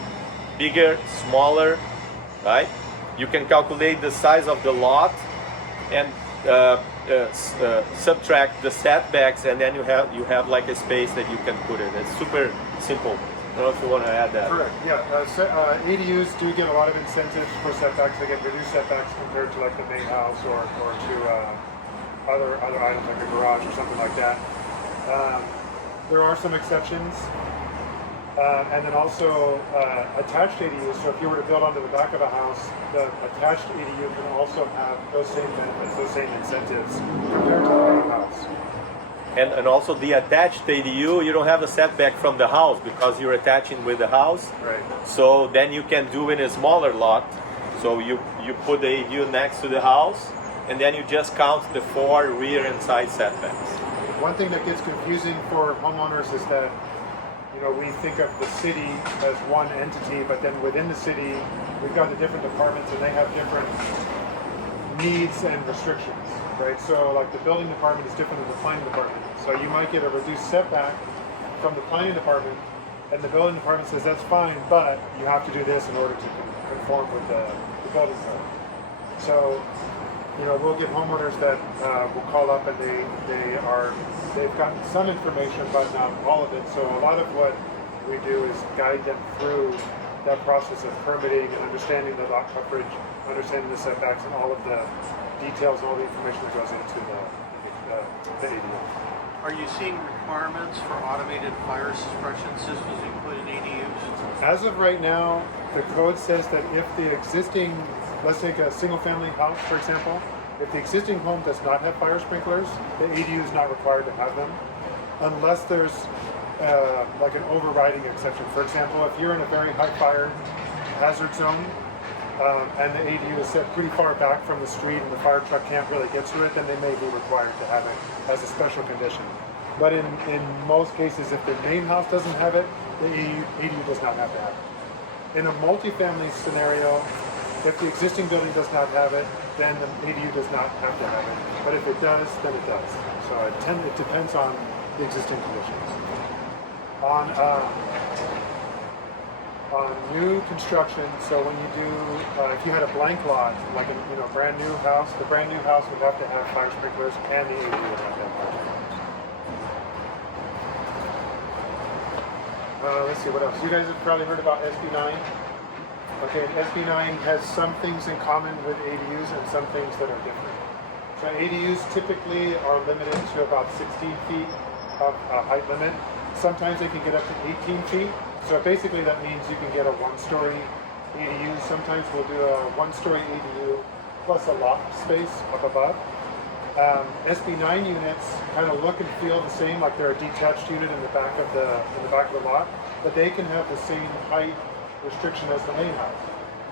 bigger, smaller, right? You can calculate the size of the lot and subtract the setbacks, and then you have like a space that you can put it. It's super simple. I don't know if you want to add that. Correct. Yeah. ADUs do get a lot of incentives for setbacks. They get reduced setbacks compared to like the main house or to other items like a garage or something like that. There are some exceptions. And then also attached ADUs. So if you were to build onto the back of a house, the attached ADU can also have those same benefits, those same incentives compared to the main house. And also the attached ADU, you don't have a setback from the house because you're attaching with the house. Right. So then you can do in a smaller lot. So you put the ADU next to the house, and then you just count the 4 rear and side setbacks. One thing that gets confusing for homeowners is that we think of the city as one entity, but then within the city, we've got the different departments and they have different needs and restrictions, right? So like the building department is different than the planning department. So you might get a reduced setback from the planning department, and the building department says that's fine, but you have to do this in order to conform with the building code. So, we'll get homeowners that will call up and they've gotten some information, but not all of it. So a lot of what we do is guide them through that process of permitting and understanding the lot coverage, understanding the setbacks, and all of the details and all the information that goes into the ADU. Are you seeing requirements for automated fire suppression systems including ADUs? As of right now, the code says that if the existing, let's take a single-family house, for example, if the existing home does not have fire sprinklers, the ADU is not required to have them, unless there's like an overriding exception. For example, if you're in a very high fire hazard zone, and the ADU is set pretty far back from the street and the fire truck can't really get to it, then they may be required to have it as a special condition. But in most cases, if the main house doesn't have it, the ADU does not have to have it. In a multifamily scenario, if the existing building does not have it, then the ADU does not have to have it. But if it does, then it does. So it depends on the existing conditions. On new construction, so when you do, if you had a blank lot, like a brand new house, the brand new house would have to have fire sprinklers, and the ADU would have to have fire sprinklers. Let's see, what else? You guys have probably heard about SB9. Okay, SB9 has some things in common with ADUs and some things that are different. So ADUs typically are limited to about 16 feet of height limit. Sometimes they can get up to 18 feet. So basically that means you can get a one-story ADU. Sometimes we'll do a one-story ADU plus a loft space up above. SB9 units kind of look and feel the same, like they're a detached unit in the back of the lot, but they can have the same height restriction as the main house.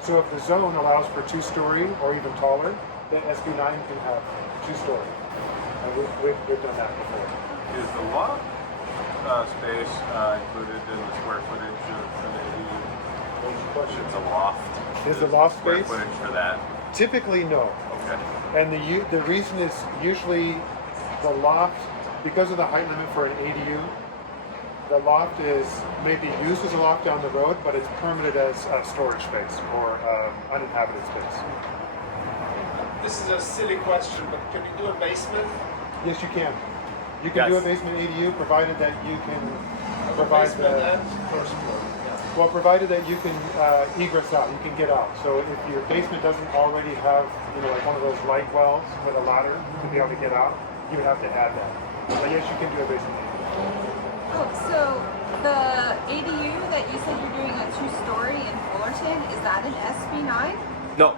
So if the zone allows for 2-story or even taller, then SB9 can have 2-story. We've done that before. Is the loft space included in the square footage of an ADU? It's a loft. Is the loft space? Square footage for that? Typically, no. Okay. And the reason is usually the loft, because of the height limit for an ADU, the loft is maybe used as a loft down the road, but it's permitted as a storage space or uninhabited space. This is a silly question, but can you do a basement? Yes, you can. You can do a Yes. basement ADU provided that you can A provide basement the, and first floor. well, provided that you can egress out, you can get out. So if your basement doesn't already have, like one of those light wells with a ladder to be able to get out, you would have to add that. But yes, you can do a basement ADU. Oh, so the ADU that you said you're doing a 2-story in Fullerton, is that an SB9? No,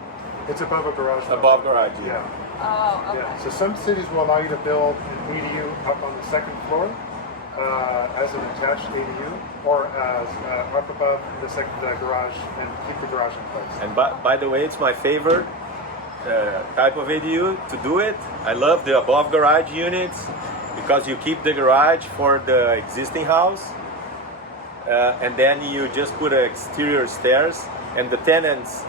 It's above a garage. door. above garage. Yeah. Oh, okay. Yeah. So some cities will allow you to build an ADU up on the second floor as an attached ADU, or as up above the garage and keep the garage in place. And by the way, it's my favorite type of ADU to do it. I love the above garage units because you keep the garage for the existing house, and then you just put exterior stairs, and the tenants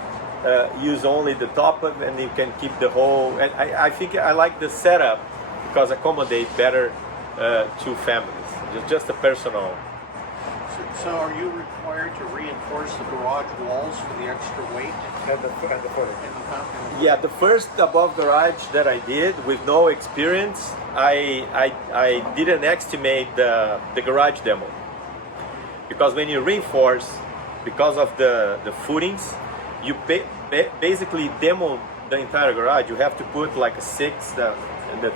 use only the top of, and you can keep the whole. And I think I like the setup because accommodate better two families. Just a personal. So are you required to reinforce the garage walls for the extra weight? And the footing. Yeah, the first above garage that I did with no experience, I didn't estimate the garage demo. Because when you reinforce, because of the footings, you basically demo the entire garage. You have to put like a 6, the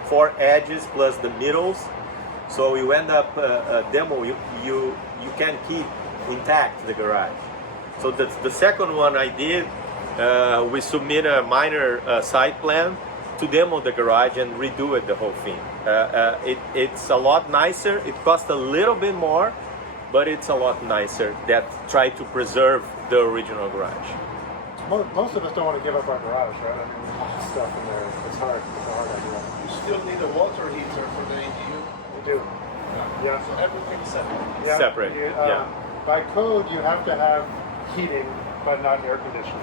4 edges plus the middles. So you end up a demo, you can keep intact the garage. So the second one I did, we submit a minor site plan to demo the garage and redo it, the whole thing. It's a lot nicer. It costs a little bit more, but it's a lot nicer that try to preserve the original garage. Most of us don't want to give up our garage, right? I mean, there's stuff in there. It's hard. It's a hard idea. You still need a water heater for the ADU. We do. Yeah. So everything's separate. Yeah, Separate, you, yeah. By code, you have to have heating, but not air conditioning.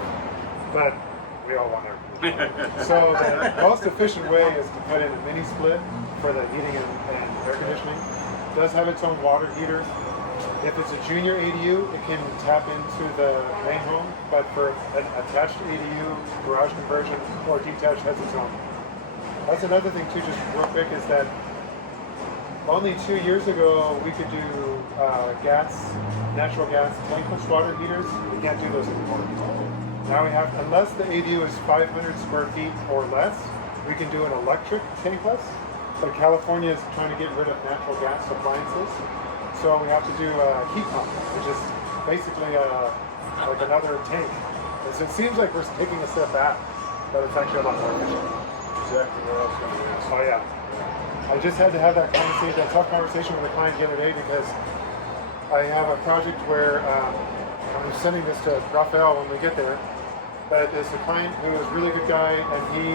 But we all want air conditioning. So the most efficient way is to put in a mini split for the heating and air conditioning. It does have its own water heater. If it's a junior ADU, it can tap into the main home, but for an attached ADU, garage conversion, or detached has its own. That's another thing too, just real quick, is that only 2 years ago we could do natural gas tankless water heaters. We can't do those anymore. Now we have, unless the ADU is 500 square feet or less, we can do an electric tankless. But California is trying to get rid of natural gas appliances. So we have to do a heat pump, which is basically like another tank. So it seems like we're taking a step back, but it's actually a lot more efficient. Exactly what I was going to ask. Oh yeah. I just had to have that tough conversation with a client the other day because I have a project where I'm sending this to Rafael when we get there. But it's a client who is a really good guy, and he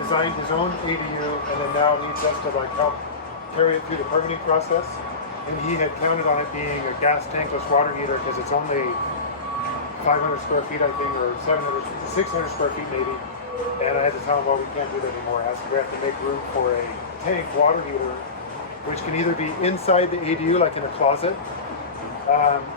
designed his own ADU, and then now needs us to help carry it through the permitting process. And he had counted on it being a gas tankless water heater because it's only 500 square feet, I think, or 600 square feet maybe. And I had to tell him, well, we can't do that anymore. We have to make room for a tank water heater, which can either be inside the ADU, like in a closet,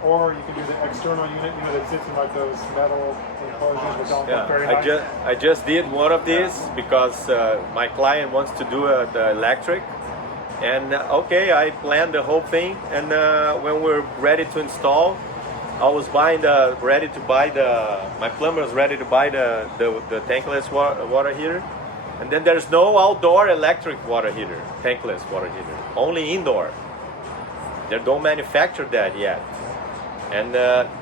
or you can do the external unit, that sits in like those metal enclosures that don't look very nice. I just did one of these because my client wants to do the electric. And okay, I planned the whole thing, and when we're ready to install, I was my plumber was ready to buy the tankless water heater, and then there's no outdoor electric water heater, tankless water heater, only indoor. They don't manufacture that yet, and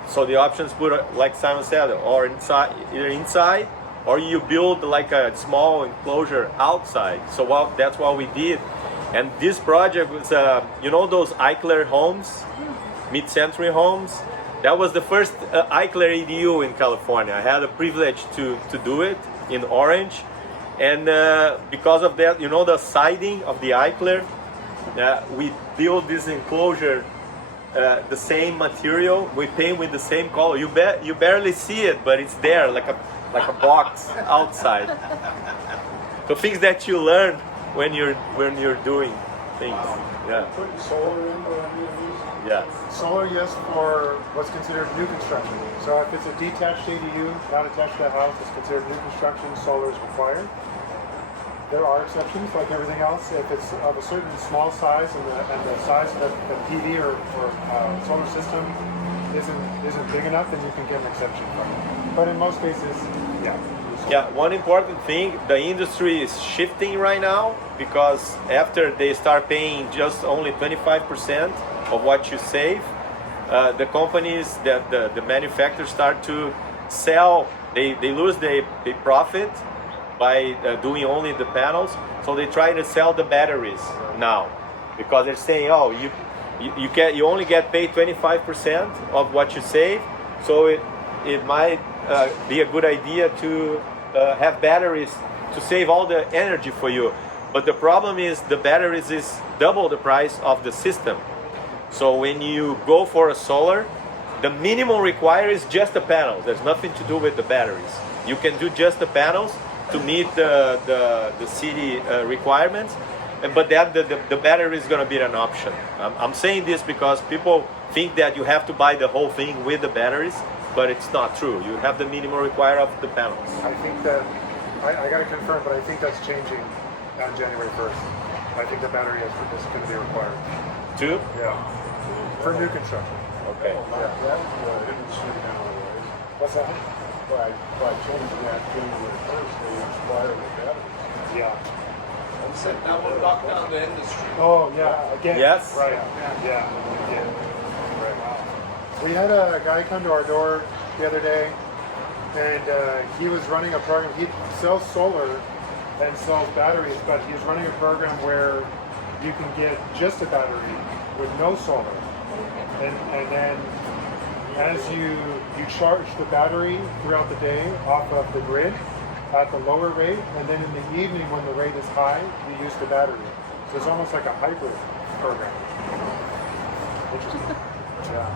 so the options put, like Simon said, or either inside, or you build like a small enclosure outside. So that's what we did. And this project was, those Eichler homes, mid-century homes? That was the first Eichler EDU in California. I had the privilege to do it in Orange. And because of that, the siding of the Eichler, we built this enclosure, the same material. We paint with the same color. You barely see it, but it's there, like a box outside. So things that you learn when you're doing. things. Yeah. Putting solar into any of these? Yeah. Solar, yes, for what's considered new construction. So if it's a detached ADU, not attached to a house, it's considered new construction, solar is required. There are exceptions, like everything else. If it's of a certain small size and the size of the PV or solar system isn't big enough, then you can get an exception from it. But in most cases, yeah. Yeah, one important thing, the industry is shifting right now because after they start paying just only 25% of what you save, the companies that the manufacturers start to sell, they lose the profit by doing only the panels, so they try to sell the batteries now because they're saying, oh, you only get paid 25% of what you save, so it might be a good idea to have batteries to save all the energy for you. But the problem is the batteries is double the price of the system. So when you go for a solar, the minimum required is just the panels. There's nothing to do with the batteries. You can do just the panels to meet the city requirements, but then the battery is going to be an option. I'm saying this because people think that you have to buy the whole thing with the batteries, but it's not true. You have the minimum required of the panels. I think that, I got to confirm, but I think that's changing on January 1st. I think the battery is going to be required. Two? Yeah. For new construction. Okay. That's the industry nowadays. What's that? By changing that January 1st, they expire the batteries. Yeah. That will lock down the industry. Oh, yeah. Again. Yes. Right. Yeah. Right. We had a guy come to our door the other day, and he was running a program. He sells solar and sells batteries, but he's running a program where you can get just a battery with no solar, and then as you charge the battery throughout the day off of the grid at the lower rate, and then in the evening when the rate is high, you use the battery. So it's almost like a hybrid program. Interesting. Yeah.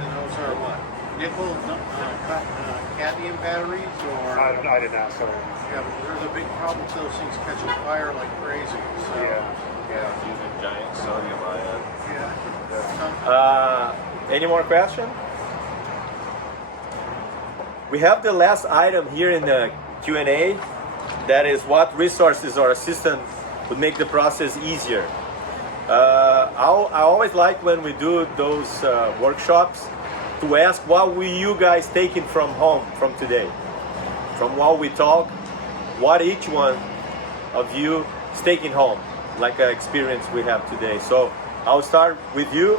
And those are what? Nickel, cadmium batteries, or? I didn't ask. So Yeah, but there's a big problem with those things catching fire like crazy. So, Yeah, using giant sodium ion. yeah. Any more questions? We have the last item here in the Q&A. That is, what resources or assistance would make the process easier? I always like when we do those workshops to ask what were you guys taking from home from today? From what we talk, what each one of you is taking home, like an experience we have today. So I'll start with you.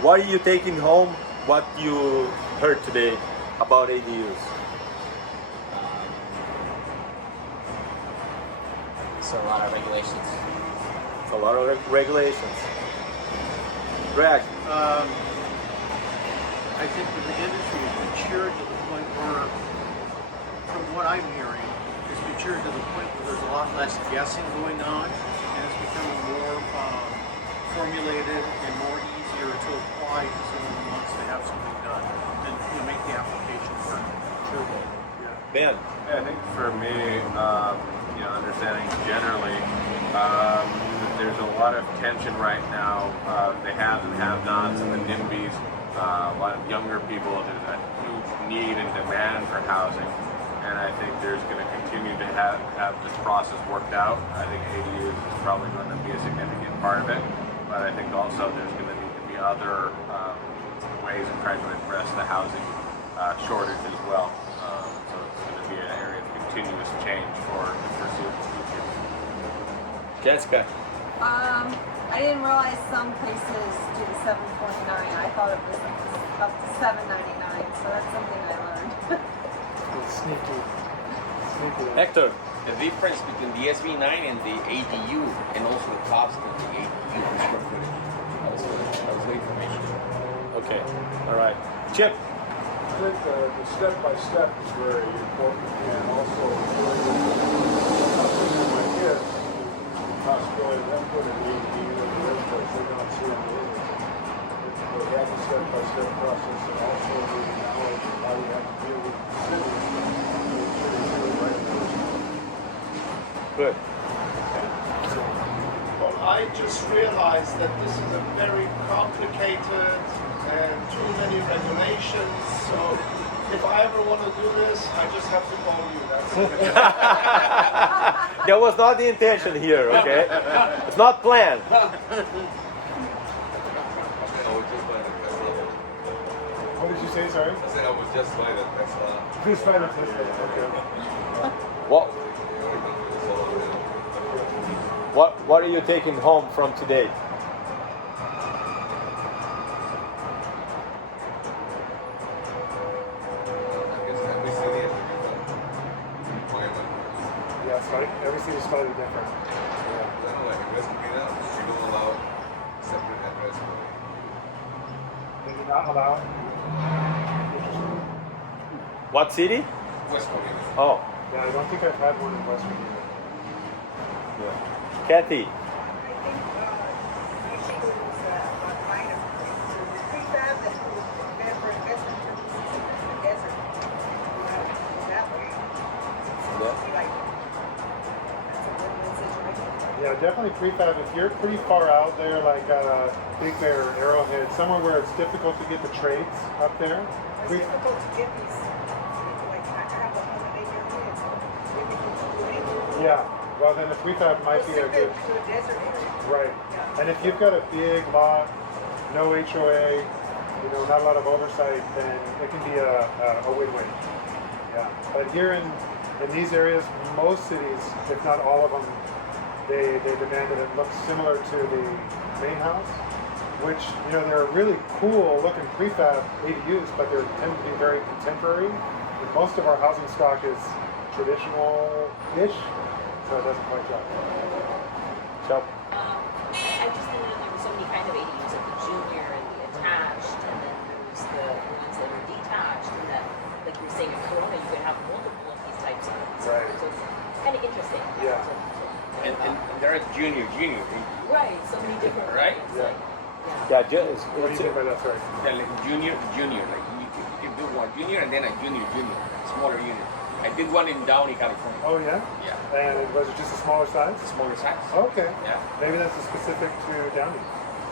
What are you taking home? What you heard today about ADUs? So a lot of regulations. A lot of regulations. Greg? I think that the industry has matured to the point where, from what I'm hearing, it's matured to the point where there's a lot less guessing going on, and it's becoming more formulated and more easier to apply to someone who wants to have something done and make the application work. Sure. Yeah. Ben? Yeah, I think for me, understanding generally, there's a lot of tension right now. The haves and have-nots and the NIMBYs. A lot of younger people, there's a huge need and demand for housing, and I think there's going to continue to have this process worked out. I think ADUs is probably going to be a significant part of it, but I think also there's going to need to be other ways of trying to address the housing shortage as well. So it's going to be an area of continuous change for the foreseeable future. Jessica? I didn't realize some places do the $7.49. I thought it was up to $7.99. So that's something I learned. sneaky. Hector? The difference between the SV9 and the ADU, and also the cost of the ADU per square footage. That was the information. Okay, all right. Chip? I think the step-by-step is very important, and also for my kids, the possibility of them putting an ADU in the residence they don't see in the area. They have a step-by-step process, and also the knowledge of how we have to deal with the city. Good. Well, I just realized that this is a very complicated and too many regulations. So if I ever want to do this, I just have to call you. That's it. That was not the intention here, okay? It's not planned. What did you say, sorry? I said I was just by the Tesla. Just by the Tesla, okay. What are you taking home from today? Yeah, it's like every city is slightly different. They do not allow. What city? West Korea. Oh, Yeah, I don't think I've had one in West Virginia. yeah. Kathy. Yeah, definitely prefab. If you're pretty far out there, like Big Bear, Arrowhead, somewhere where it's difficult to get the trades up there. It's difficult to get these. Like I have a home in neighborhood, so maybe Yeah, well then a prefab might be a good. to a desert area. Right. And if you've got a big lot, no HOA, you know, not a lot of oversight, then it can be a win-win. Yeah. But here in these areas, most cities, if not all of them, they demand that it looks similar to the main house, which, you know, they're really cool looking prefab ADUs, but they tend to be very contemporary. And most of our housing stock is traditional-ish, so it doesn't quite jive. So. I just didn't know there were so many kinds of ADUs, like the junior and the attached, and then there's the ones that are detached, and that, like you were saying in Corona, you could have multiple of these types of ones. Right. So it's kind of interesting. Yeah. And there are junior. Right, so many different Right? ones. Yeah. Like, Yeah, just, What do you mean by that, sorry? Yeah, like junior. Like you do one junior and then a junior, smaller unit. I did one in Downey, California. Oh, yeah? Yeah. And was it just a smaller size? Smaller size. Okay. Yeah. Maybe that's specific to Downey.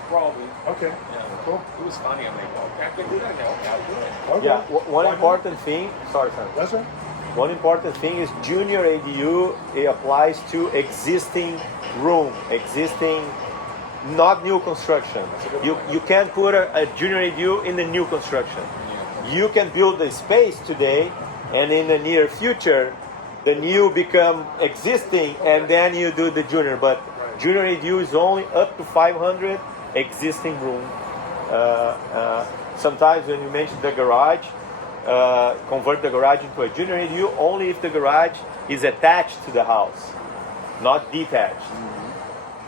Probably. Okay. Yeah. Cool. It was funny. I'm like, okay, I can do that now. Okay, I'll do it. Okay. yeah. One important thing. Sorry, Sam. That's right. One important thing is junior ADU. It applies to existing room, not new construction. You can't put a junior ADU in the new construction. You can build the space today, and in the near future, the new become existing, and then you do the junior. But junior ADU is only up to 500 existing room. Sometimes when you mention the garage, convert the garage into a junior ADU only if the garage is attached to the house, not detached.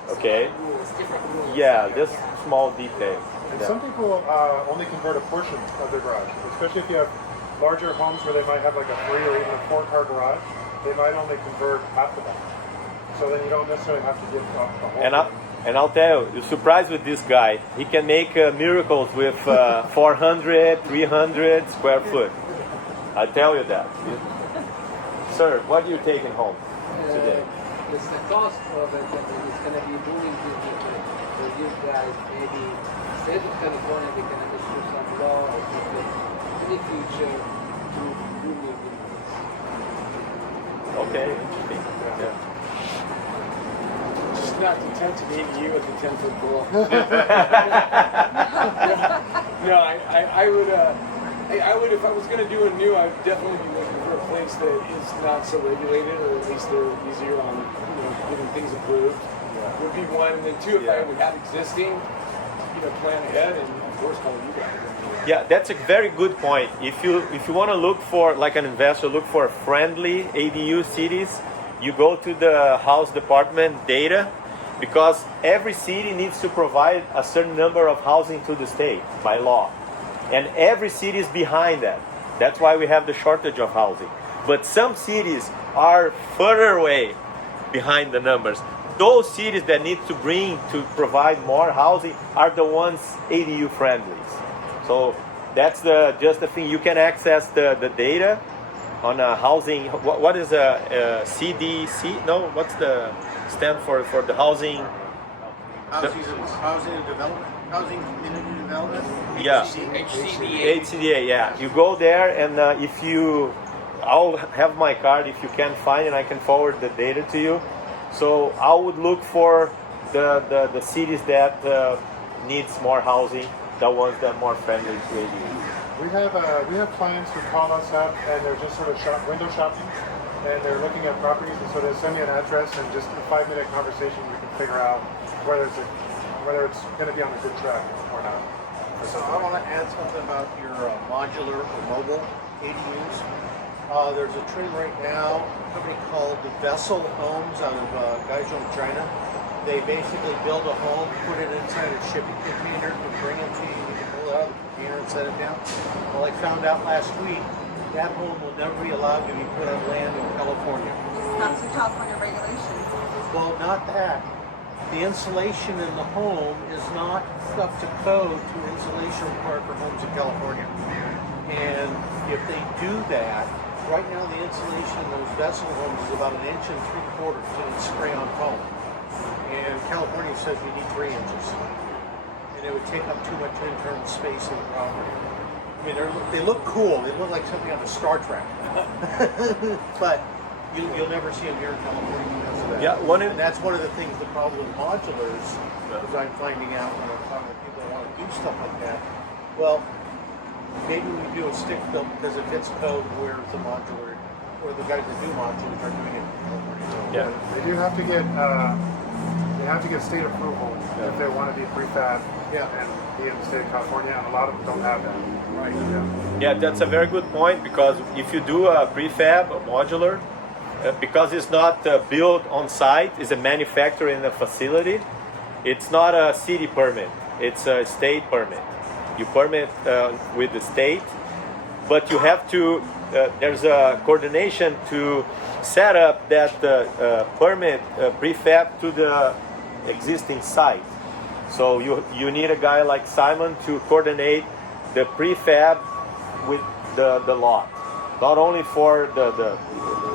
Okay? rules, different rules. Yeah, just small details. And Yeah. some people only convert a portion of their garage, especially if you have larger homes where they might have like a 3 or even a 4-car garage. They might only convert half of them. So then you don't necessarily have to give the whole thing. And I'll tell you, you're surprised with this guy. He can make miracles with 400, 300 square foot. I tell you that. Sir, what are you taking home today? It's the cost of it that is going to be moving to you guys. Maybe instead of California, they can issue some law or something in the future to do new business. Okay, interesting. Yeah. Just not the tent to meet you with the 10-foot pole. No, I would, if I was going to do a new, I'd definitely be looking for a place that is not so regulated, or at least they're easier on, getting things approved. Would be one, and then two, if I would have existing, plan ahead, and of course call you guys. Yeah, that's a very good point. If you want to look for, like an investor, look for friendly ADU cities, you go to the house department data, because every city needs to provide a certain number of housing to the state by law. And every city is behind that. That's why we have the shortage of housing. But some cities are further away behind the numbers. Those cities that need to provide more housing are the ones ADU friendly. So that's just the thing. You can access the data on a housing. What is a CDC? No, what's the stand for the housing? Housing and development, housing community development. Yeah. HCDA. HCDA, yeah. You go there, and if you, I'll have my card. If you can't find it, I can forward the data to you. So I would look for the cities that needs more housing, the ones that are more friendly to ADUs. We have clients who call us up and they're just sort of window shopping, and they're looking at properties, and so they send me an address, and just a 5-minute conversation we can figure out whether it's going to be on a good track or not. So I want to add something about your modular or mobile ADUs. There's a trend right now, a company called Vessel Homes out of Guizhou, China. They basically build a home, put it inside a shipping container, and bring it to you. You can pull it out of the container and set it down. Well, I found out last week that home will never be allowed to be put on land in California. That's the California regulations. Well, not that. The insulation in the home is not up to code to insulation required for homes in California. And if they do that, right now the insulation in those vessel homes is about 1 3/4 inches and it's spray-on foam. And California says you need 3 inches. And it would take up too much internal space in the property. I mean, they look cool. They look like something out of Star Trek. But you'll never see them here in California because of that. Yeah, and that's one of the things, the problem with modulars, is I'm finding out when I'm talking to people that want to do stuff like that. Well, maybe we do a stick built because it fits code where the modular, or the guys that do modulars are doing it in California. Yeah. They do have to get state approval if they want to be prefab and be in the state of California, and a lot of them don't have that. Right. Yeah, that's a very good point, because if you do a prefab, a modular, because it's not built on site, it's a manufacturer in a facility, it's not a city permit, it's a state permit. You permit with the state, but you have to, there's a coordination to set up that permit prefab to the existing site. So you need a guy like Simon to coordinate the prefab with the lot. Not only for the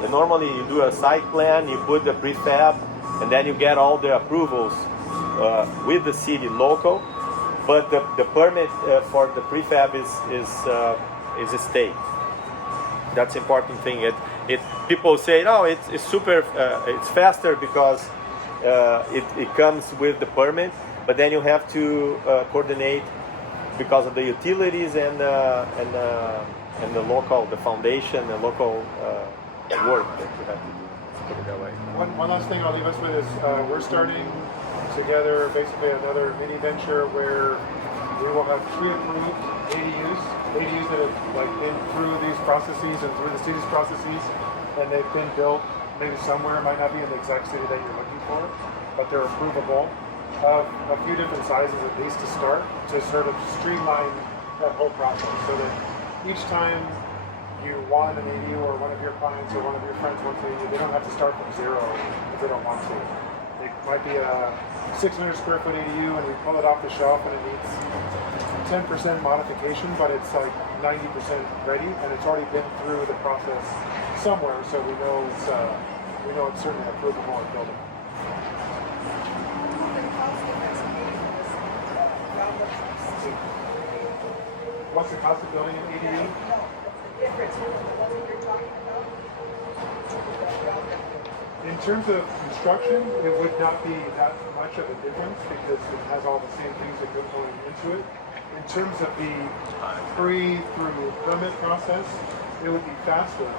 normally you do a site plan, you put the prefab, and then you get all the approvals with the city local, but the permit for the prefab is a state. That's important thing. People say, no, it's super, it's faster because it comes with the permit, but then you have to coordinate because of the utilities and the local, the foundation, the local work that you have to do. Let's put it that way. One last thing I'll leave us with is we're starting together basically another mini venture where we will have pre-approved ADUs that have been through these processes and through the city's processes, and they've been built maybe somewhere, might not be in the exact city that you're looking for, but they're approvable. A few different sizes at least to start, to sort of streamline that whole process, so that each time you want an ADU, or one of your clients or one of your friends wants an ADU, they don't have to start from zero if they don't want to. It might be a 600 square foot ADU and we pull it off the shelf and it needs 10% modification, but it's like 90% ready and it's already been through the process somewhere, so we know it's certainly approvable and buildable. What's the cost of building an ADU? In terms of construction, it would not be that much of a difference because it has all the same things that go going into it. In terms of the pre through permit process, it would be faster.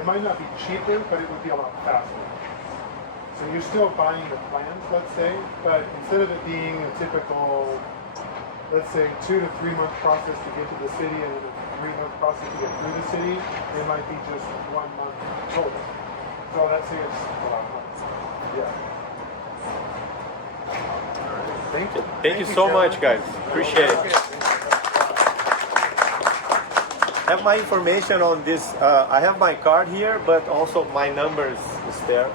It might not be cheaper, but it would be a lot faster. So you're still buying the plans, let's say, but instead of it being a typical, let's say, 2 to 3 month process to get to the city and then a 3-month process to get through the city, it might be just 1 month total. So that saves a lot of money. Yeah. Thank you. Thank you so much, guys. Appreciate it. Have my information on this. I have my card here, but also my number is there.